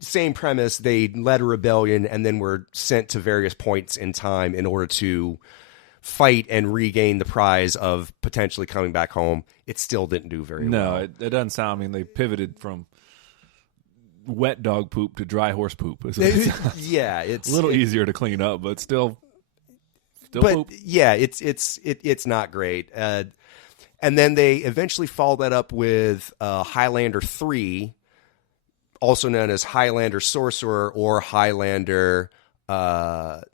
same premise. They led a rebellion and then were sent to various points in time in order to fight and regain the prize of potentially coming back home. It still didn't do very well. No, it doesn't sound. I mean, they pivoted from wet dog poop to dry horse poop. Yeah, it's a little easier to clean up, but still but poop. Yeah, it's not great. And then they eventually follow that up with Highlander 3, also known as Highlander Sorcerer or Highlander The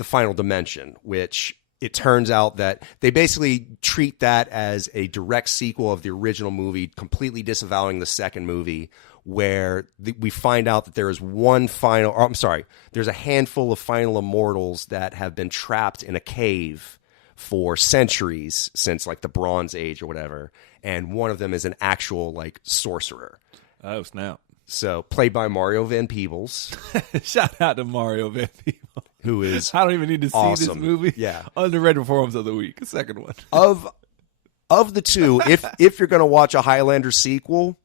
Final Dimension, which it turns out that they basically treat that as a direct sequel of the original movie, completely disavowing the second movie, where we find out that there is there's a handful of final immortals that have been trapped in a cave for centuries, since like the Bronze Age or whatever, and one of them is an actual like sorcerer. Oh, snap. So played by Mario Van Peebles. Shout out to Mario Van Peebles, who is I don't even need to see this movie. Yeah. Underrated performance of the week. The second one. Of the two, if you're going to watch a Highlander sequel,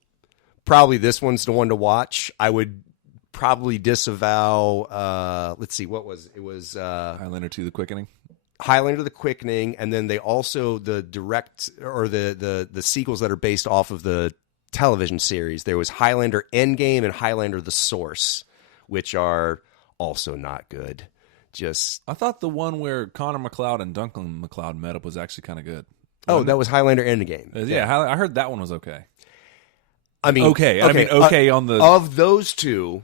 probably this one's the one to watch. I would probably disavow. Let's see, what was it? Was Highlander 2: The Quickening. Highlander: The Quickening, and then they also the direct or the sequels that are based off of the television series. There was Highlander Endgame and Highlander: The Source, which are also not good. I thought the one where Connor McLeod and Duncan McLeod met up was actually kind of good. That was Highlander Endgame. Yeah, I heard that one was okay. I mean, okay on the of those two.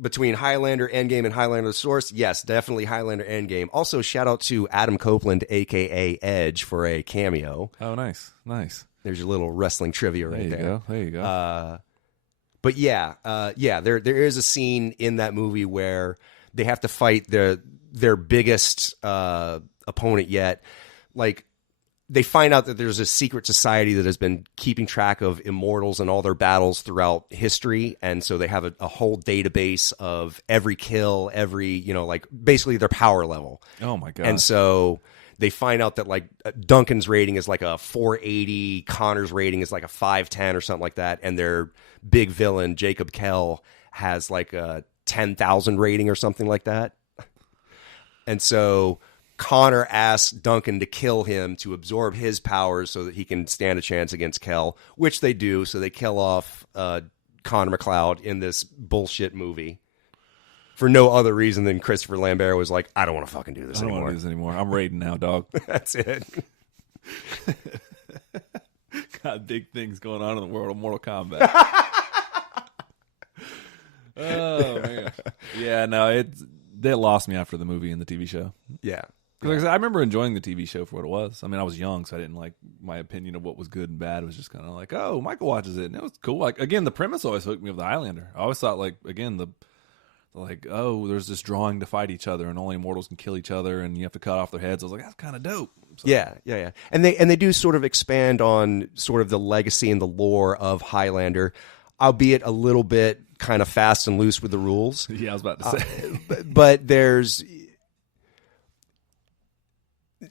Between Highlander Endgame and Highlander The Source, yes, definitely Highlander Endgame. Also, shout out to Adam Copeland, a.k.a. Edge, for a cameo. Oh, nice. There's your little wrestling trivia right there. There you go. But there is a scene in that movie where they have to fight their biggest opponent yet. Like, they find out that there's a secret society that has been keeping track of immortals and all their battles throughout history. And so they have a whole database of every kill, like basically their power level. Oh my God. And so they find out that like Duncan's rating is like a 480, Connor's rating is like a 510 or something like that. And their big villain, Jacob Kell, has like a 10,000 rating or something like that. And so Connor asks Duncan to kill him to absorb his powers so that he can stand a chance against Kell, which they do. So they kill off Connor McLeod in this bullshit movie for no other reason than Christopher Lambert was like, I don't want to fucking do this anymore. I don't want to do this anymore. I'm raiding now, dog. That's it. Got big things going on in the world of Mortal Kombat. Oh, man. Yeah, no, they lost me after the movie and the TV show. Yeah. Like I said, I remember enjoying the TV show for what it was. I mean, I was young, so I didn't like my opinion of what was good and bad. It was just kind of like, oh, Michael watches it, and it was cool. Like again, the premise always hooked me with the Highlander. I always thought like again there's this drawing to fight each other, and only immortals can kill each other, and you have to cut off their heads. I was like, that's kind of dope. So, yeah. And they do sort of expand on sort of the legacy and the lore of Highlander, albeit a little bit kind of fast and loose with the rules. Yeah, I was about to say, but there's.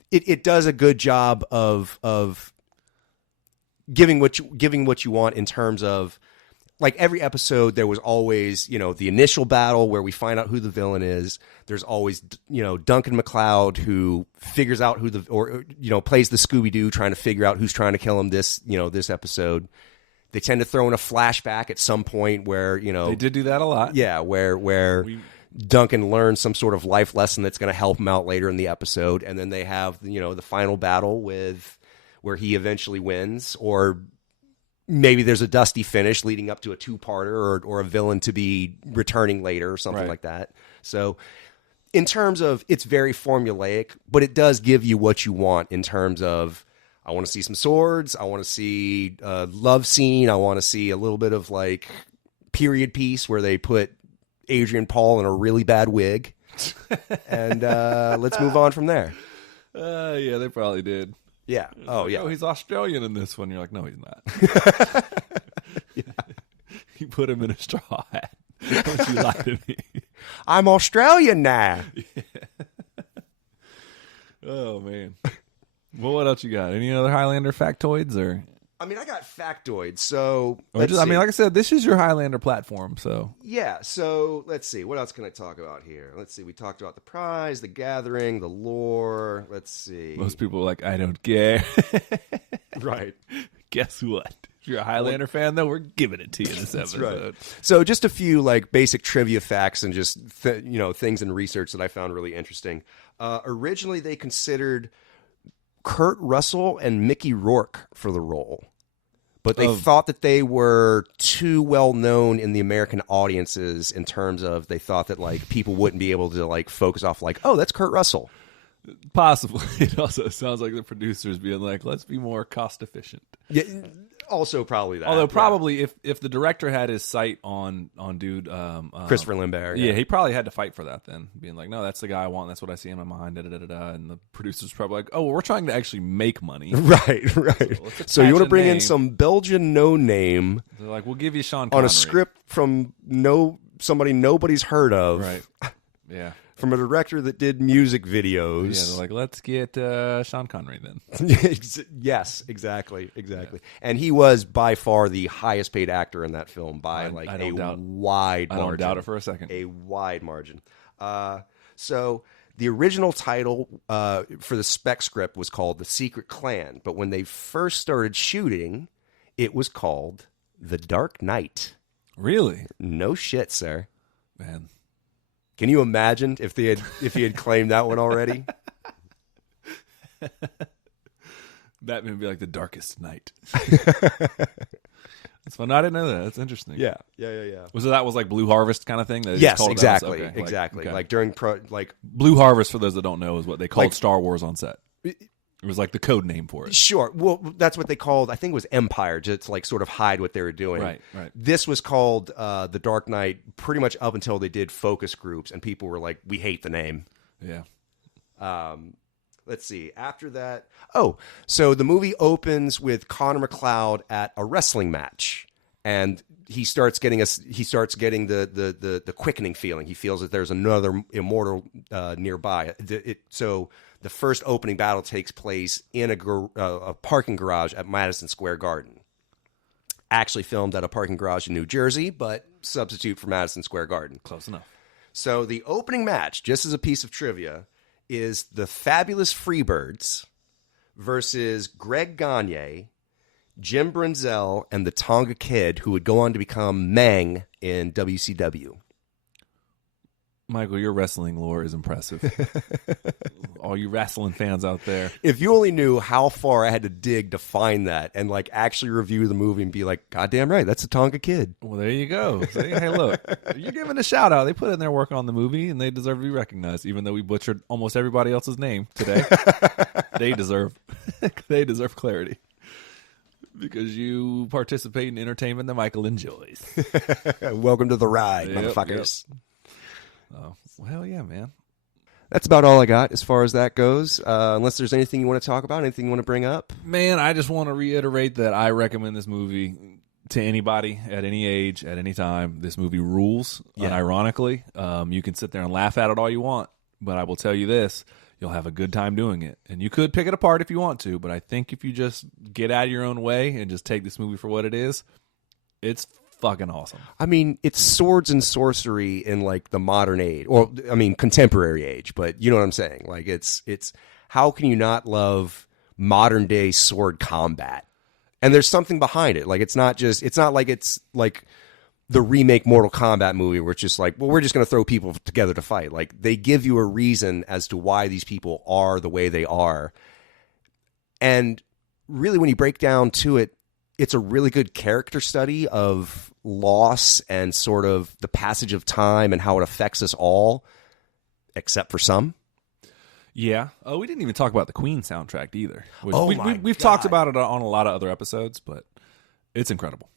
It does a good job of giving what you want in terms of like every episode. There was always the initial battle where we find out who the villain is. There's always Duncan McLeod who figures out who plays the Scooby-Doo trying to figure out who's trying to kill him this episode. They tend to throw in a flashback at some point where they did do that a lot. Yeah, where Duncan learns some sort of life lesson that's going to help him out later in the episode, and then they have the final battle where he eventually wins, or maybe there's a dusty finish leading up to a two-parter or a villain to be returning later or something like that. So in terms of, it's very formulaic, but it does give you what you want in terms of, I want to see some swords, I want to see a love scene, I want to see a little bit of like period piece where they put Adrian Paul in a really bad wig, and let's move on from there. Yeah, they probably did. Yeah. Oh, yeah. Oh, he's Australian in this one. You're like, no, he's not. You put him in a straw hat. Don't you lie to me? I'm Australian now. Yeah. Oh man. Well, what else you got? Any other Highlander factoids or? I mean, I got factoids. So, like I said, this is your Highlander platform. So, yeah. So, let's see. What else can I talk about here? Let's see. We talked about the prize, the gathering, the lore. Let's see. Most people are like, I don't care. Right. Guess what? If you're a Highlander fan, though, we're giving it to you this episode. Right. So, just a few like basic trivia facts and just things in research that I found really interesting. Originally, they considered Kurt Russell and Mickey Rourke for the role. But they thought that they were too well known in the American audiences in terms of they thought that like people wouldn't be able to like focus off like, oh, that's Kurt Russell. Possibly. It also sounds like the producers being like, let's be more cost efficient. Yeah, also probably that. Although probably if the director had his sight on dude Christopher Lambert. Yeah, he probably had to fight for that then, being like, no, that's the guy I want. That's what I see in my mind. Da, da, da, da. And the producers probably like, oh, well, we're trying to actually make money. Right. So you want to bring in name. some Belgian no name. They're like, we'll give you Sean Connery. On a script from somebody nobody's heard of. Right. Yeah. From a director that did music videos. Yeah, they're like, let's get Sean Connery then. Yes, exactly. Yeah. And he was by far the highest paid actor in that film by wide margin. I don't doubt it for a second. A wide margin. So the original title for the spec script was called The Secret Clan, but when they first started shooting, it was called The Dark Knight. Really? No shit, sir. Man. Can you imagine if he had claimed that one already? That would be like The Darkest Night. That's fun. I didn't know that. That's interesting. Yeah. Was that like Blue Harvest kind of thing? Yes, exactly. Okay. Exactly. Like during Blue Harvest, for those that don't know, is what they called Star Wars on set. It was like the code name for it. Sure. Well, that's what they called, I think it was Empire, just to like sort of hide what they were doing. Right. This was called The Dark Knight pretty much up until they did focus groups, and people were like, we hate the name. Yeah. Let's see. After that, so the movie opens with Connor McLeod at a wrestling match, and he starts getting the quickening feeling. He feels that there's another immortal nearby. So the first opening battle takes place in a parking garage at Madison Square Garden. Actually filmed at a parking garage in New Jersey, but substitute for Madison Square Garden. Close enough. So the opening match, just as a piece of trivia, is the Fabulous Freebirds versus Greg Gagne, Jim Brunzell, and the Tonga Kid, who would go on to become Meng in WCW. Michael, your wrestling lore is impressive. All you wrestling fans out there. If you only knew how far I had to dig to find that and like actually review the movie and be like, goddamn right, that's a Tonga Kid. Well, there you go. So, hey, look, you're giving a shout out. They put in their work on the movie and they deserve to be recognized, even though we butchered almost everybody else's name today. They deserve clarity. Because you participate in entertainment that Michael enjoys. Welcome to the ride, motherfuckers. Yep. Oh, well, hell yeah, man. That's about all I got as far as that goes. Unless there's anything you want to talk about, anything you want to bring up? Man, I just want to reiterate that I recommend this movie to anybody at any age, at any time. This movie rules, unironically. You can sit there and laugh at it all you want, but I will tell you this. You'll have a good time doing it. And you could pick it apart if you want to, but I think if you just get out of your own way and just take this movie for what it is, it's fucking awesome. I mean, it's swords and sorcery in like the modern age, or I mean contemporary age, but you know what I'm saying? Like it's how can you not love modern day sword combat? And there's something behind it. Like it's not like it's like the remake Mortal Kombat movie where it's just like, well, we're just going to throw people together to fight. Like they give you a reason as to why these people are the way they are. And really when you break down to it, it's a really good character study of loss and sort of the passage of time and how it affects us all, except for some. Yeah. Oh, we didn't even talk about the Queen soundtrack either. We've talked about it on a lot of other episodes, but it's incredible.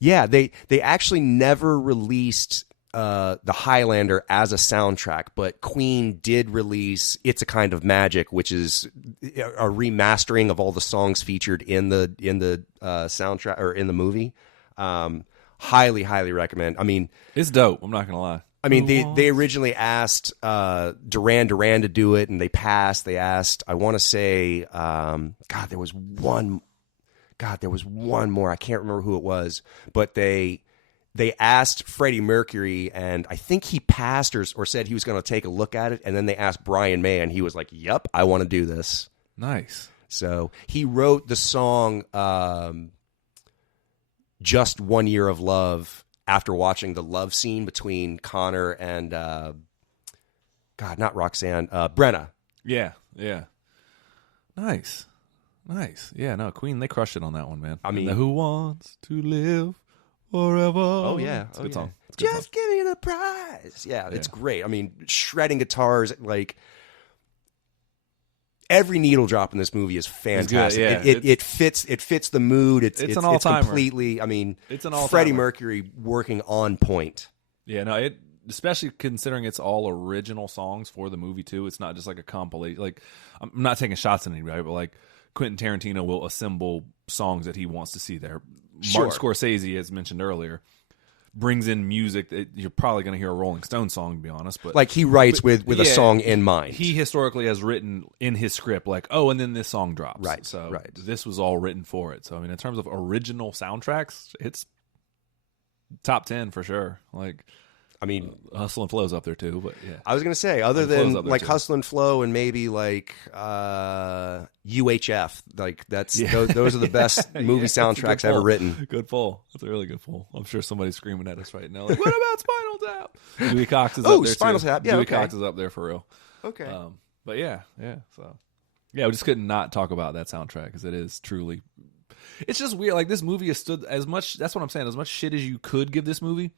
Yeah, they actually never released the Highlander as a soundtrack, but Queen did release "It's a Kind of Magic," which is a remastering of all the songs featured in the soundtrack or in the movie. Highly recommend. I mean, it's dope. I'm not gonna lie. I mean, they originally asked Duran Duran to do it, and they passed. They asked, I want to say, there was one more. I can't remember who it was, but they asked Freddie Mercury, and I think he passed or said he was going to take a look at it, and then they asked Brian May, and he was like, "Yep, I want to do this." Nice. So he wrote the song "Just 1 Year of Love" after watching the love scene between Connor and not Roxanne, Brenna. Yeah. Nice. Yeah, no, Queen, they crushed it on that one, man. I mean, and the Who Wants to Live Forever. Oh, yeah. It's a good yeah. song. It's a good Just song. give me the prize. Yeah, it's great. I mean, shredding guitars, like, every needle drop in this movie is fantastic. Yeah, it fits the mood. It's an all-timer. Completely, I mean, It's an all-timer. Freddie Mercury working on point. Yeah, no, especially considering it's all original songs for the movie too. It's not just like a compilation. Like, I'm not taking shots at anybody, but like Quentin Tarantino will assemble songs that he wants to see there. Sure. Martin Scorsese, as mentioned earlier, brings in music that you're probably going to hear a Rolling Stone song, to be honest. But Like, he writes with a song in mind. He historically has written in his script, like, oh, and then this song drops. Right, So right. this was all written for it. So, I mean, in terms of original soundtracks, it's top 10 for sure. Like, I mean, Hustle and Flow's up there too, but yeah. I was going to say, other Hustle and than Flow's up there like too. Hustle and Flow and maybe like UHF, like those are the best movie that's a good soundtracks ever pull. written. Good pull. That's a really good pull. I'm sure somebody's screaming at us right now. Like, what about Spinal Tap? Dewey Cox is up there Spinal too. Tap. Yeah, Dewey okay. Cox is up there for real. Okay. But yeah. So yeah, we just couldn't not talk about that soundtrack because it is truly. It's just weird. Like, this movie has stood as much. That's what I'm saying. As much shit as you could give this movie.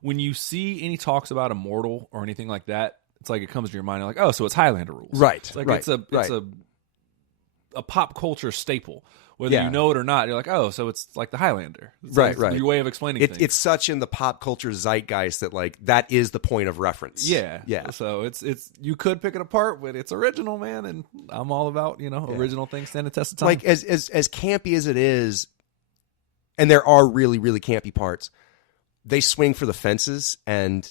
When you see any talks about Immortal or anything like that, it's like it comes to your mind. You're like, oh, so it's Highlander rules, Right? It's like right, it's a pop culture staple, whether Yeah. you know it or not. You're like, oh, so it's like the Highlander, Right, it's right. Your way of explaining things. It's such in the pop culture zeitgeist that like that is the point of reference. yeah. So it's you could pick it apart, but it's original, man, and I'm all about original things stand the test of time. Like as campy as it is, and there are really really campy parts. They swing for the fences, and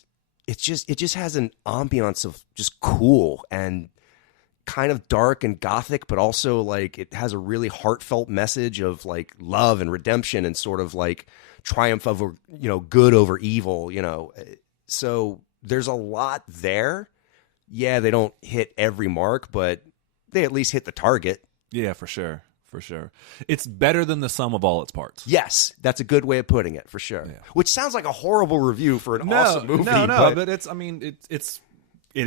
it just has an ambiance of just cool and kind of dark and gothic, but also like it has a really heartfelt message of like love and redemption and sort of like triumph over good over evil. So there's a lot there. Yeah, they don't hit every mark, but they at least hit the target. Yeah, for sure. It's better than the sum of all its parts. Yes, that's a good way of putting it, for sure. Yeah. Which sounds like a horrible review for an awesome movie. No, but it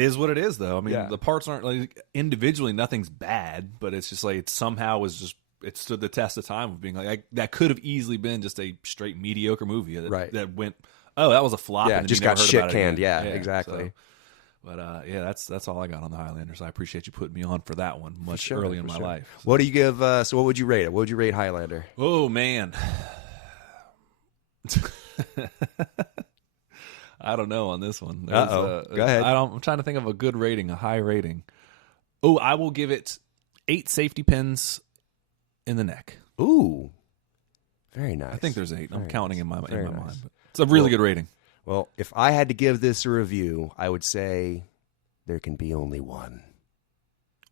is what it is, though. I mean, Yeah. the parts aren't like individually, nothing's bad, but it's just like it stood the test of time of being like that could have easily been just a straight mediocre movie that went, oh, that was a flop. yeah, and just you never got heard shit about it canned. again. Yeah, exactly. So, but yeah, that's all I got on the Highlanders. I appreciate you putting me on for that one much sure, early in for my sure. life. What do you give? So what would you rate it? What would you rate Highlander? Oh man. I don't know on this one. Go ahead. I'm trying to think of a good rating, a high rating. Oh, I will give it 8 safety pins in the neck. Ooh, very nice. I think there's 8. I'm Very counting nice. in my Very mind. nice. But it's a really good rating. Well, if I had to give this a review, I would say there can be only one.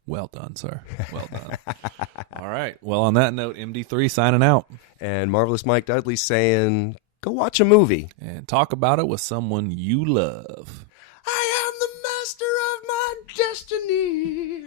Well done, sir. Well done. All right. Well, on that note, MD3 signing out. And Marvelous Mike Dudley saying, go watch a movie. And talk about it with someone you love. I am the master of my destiny.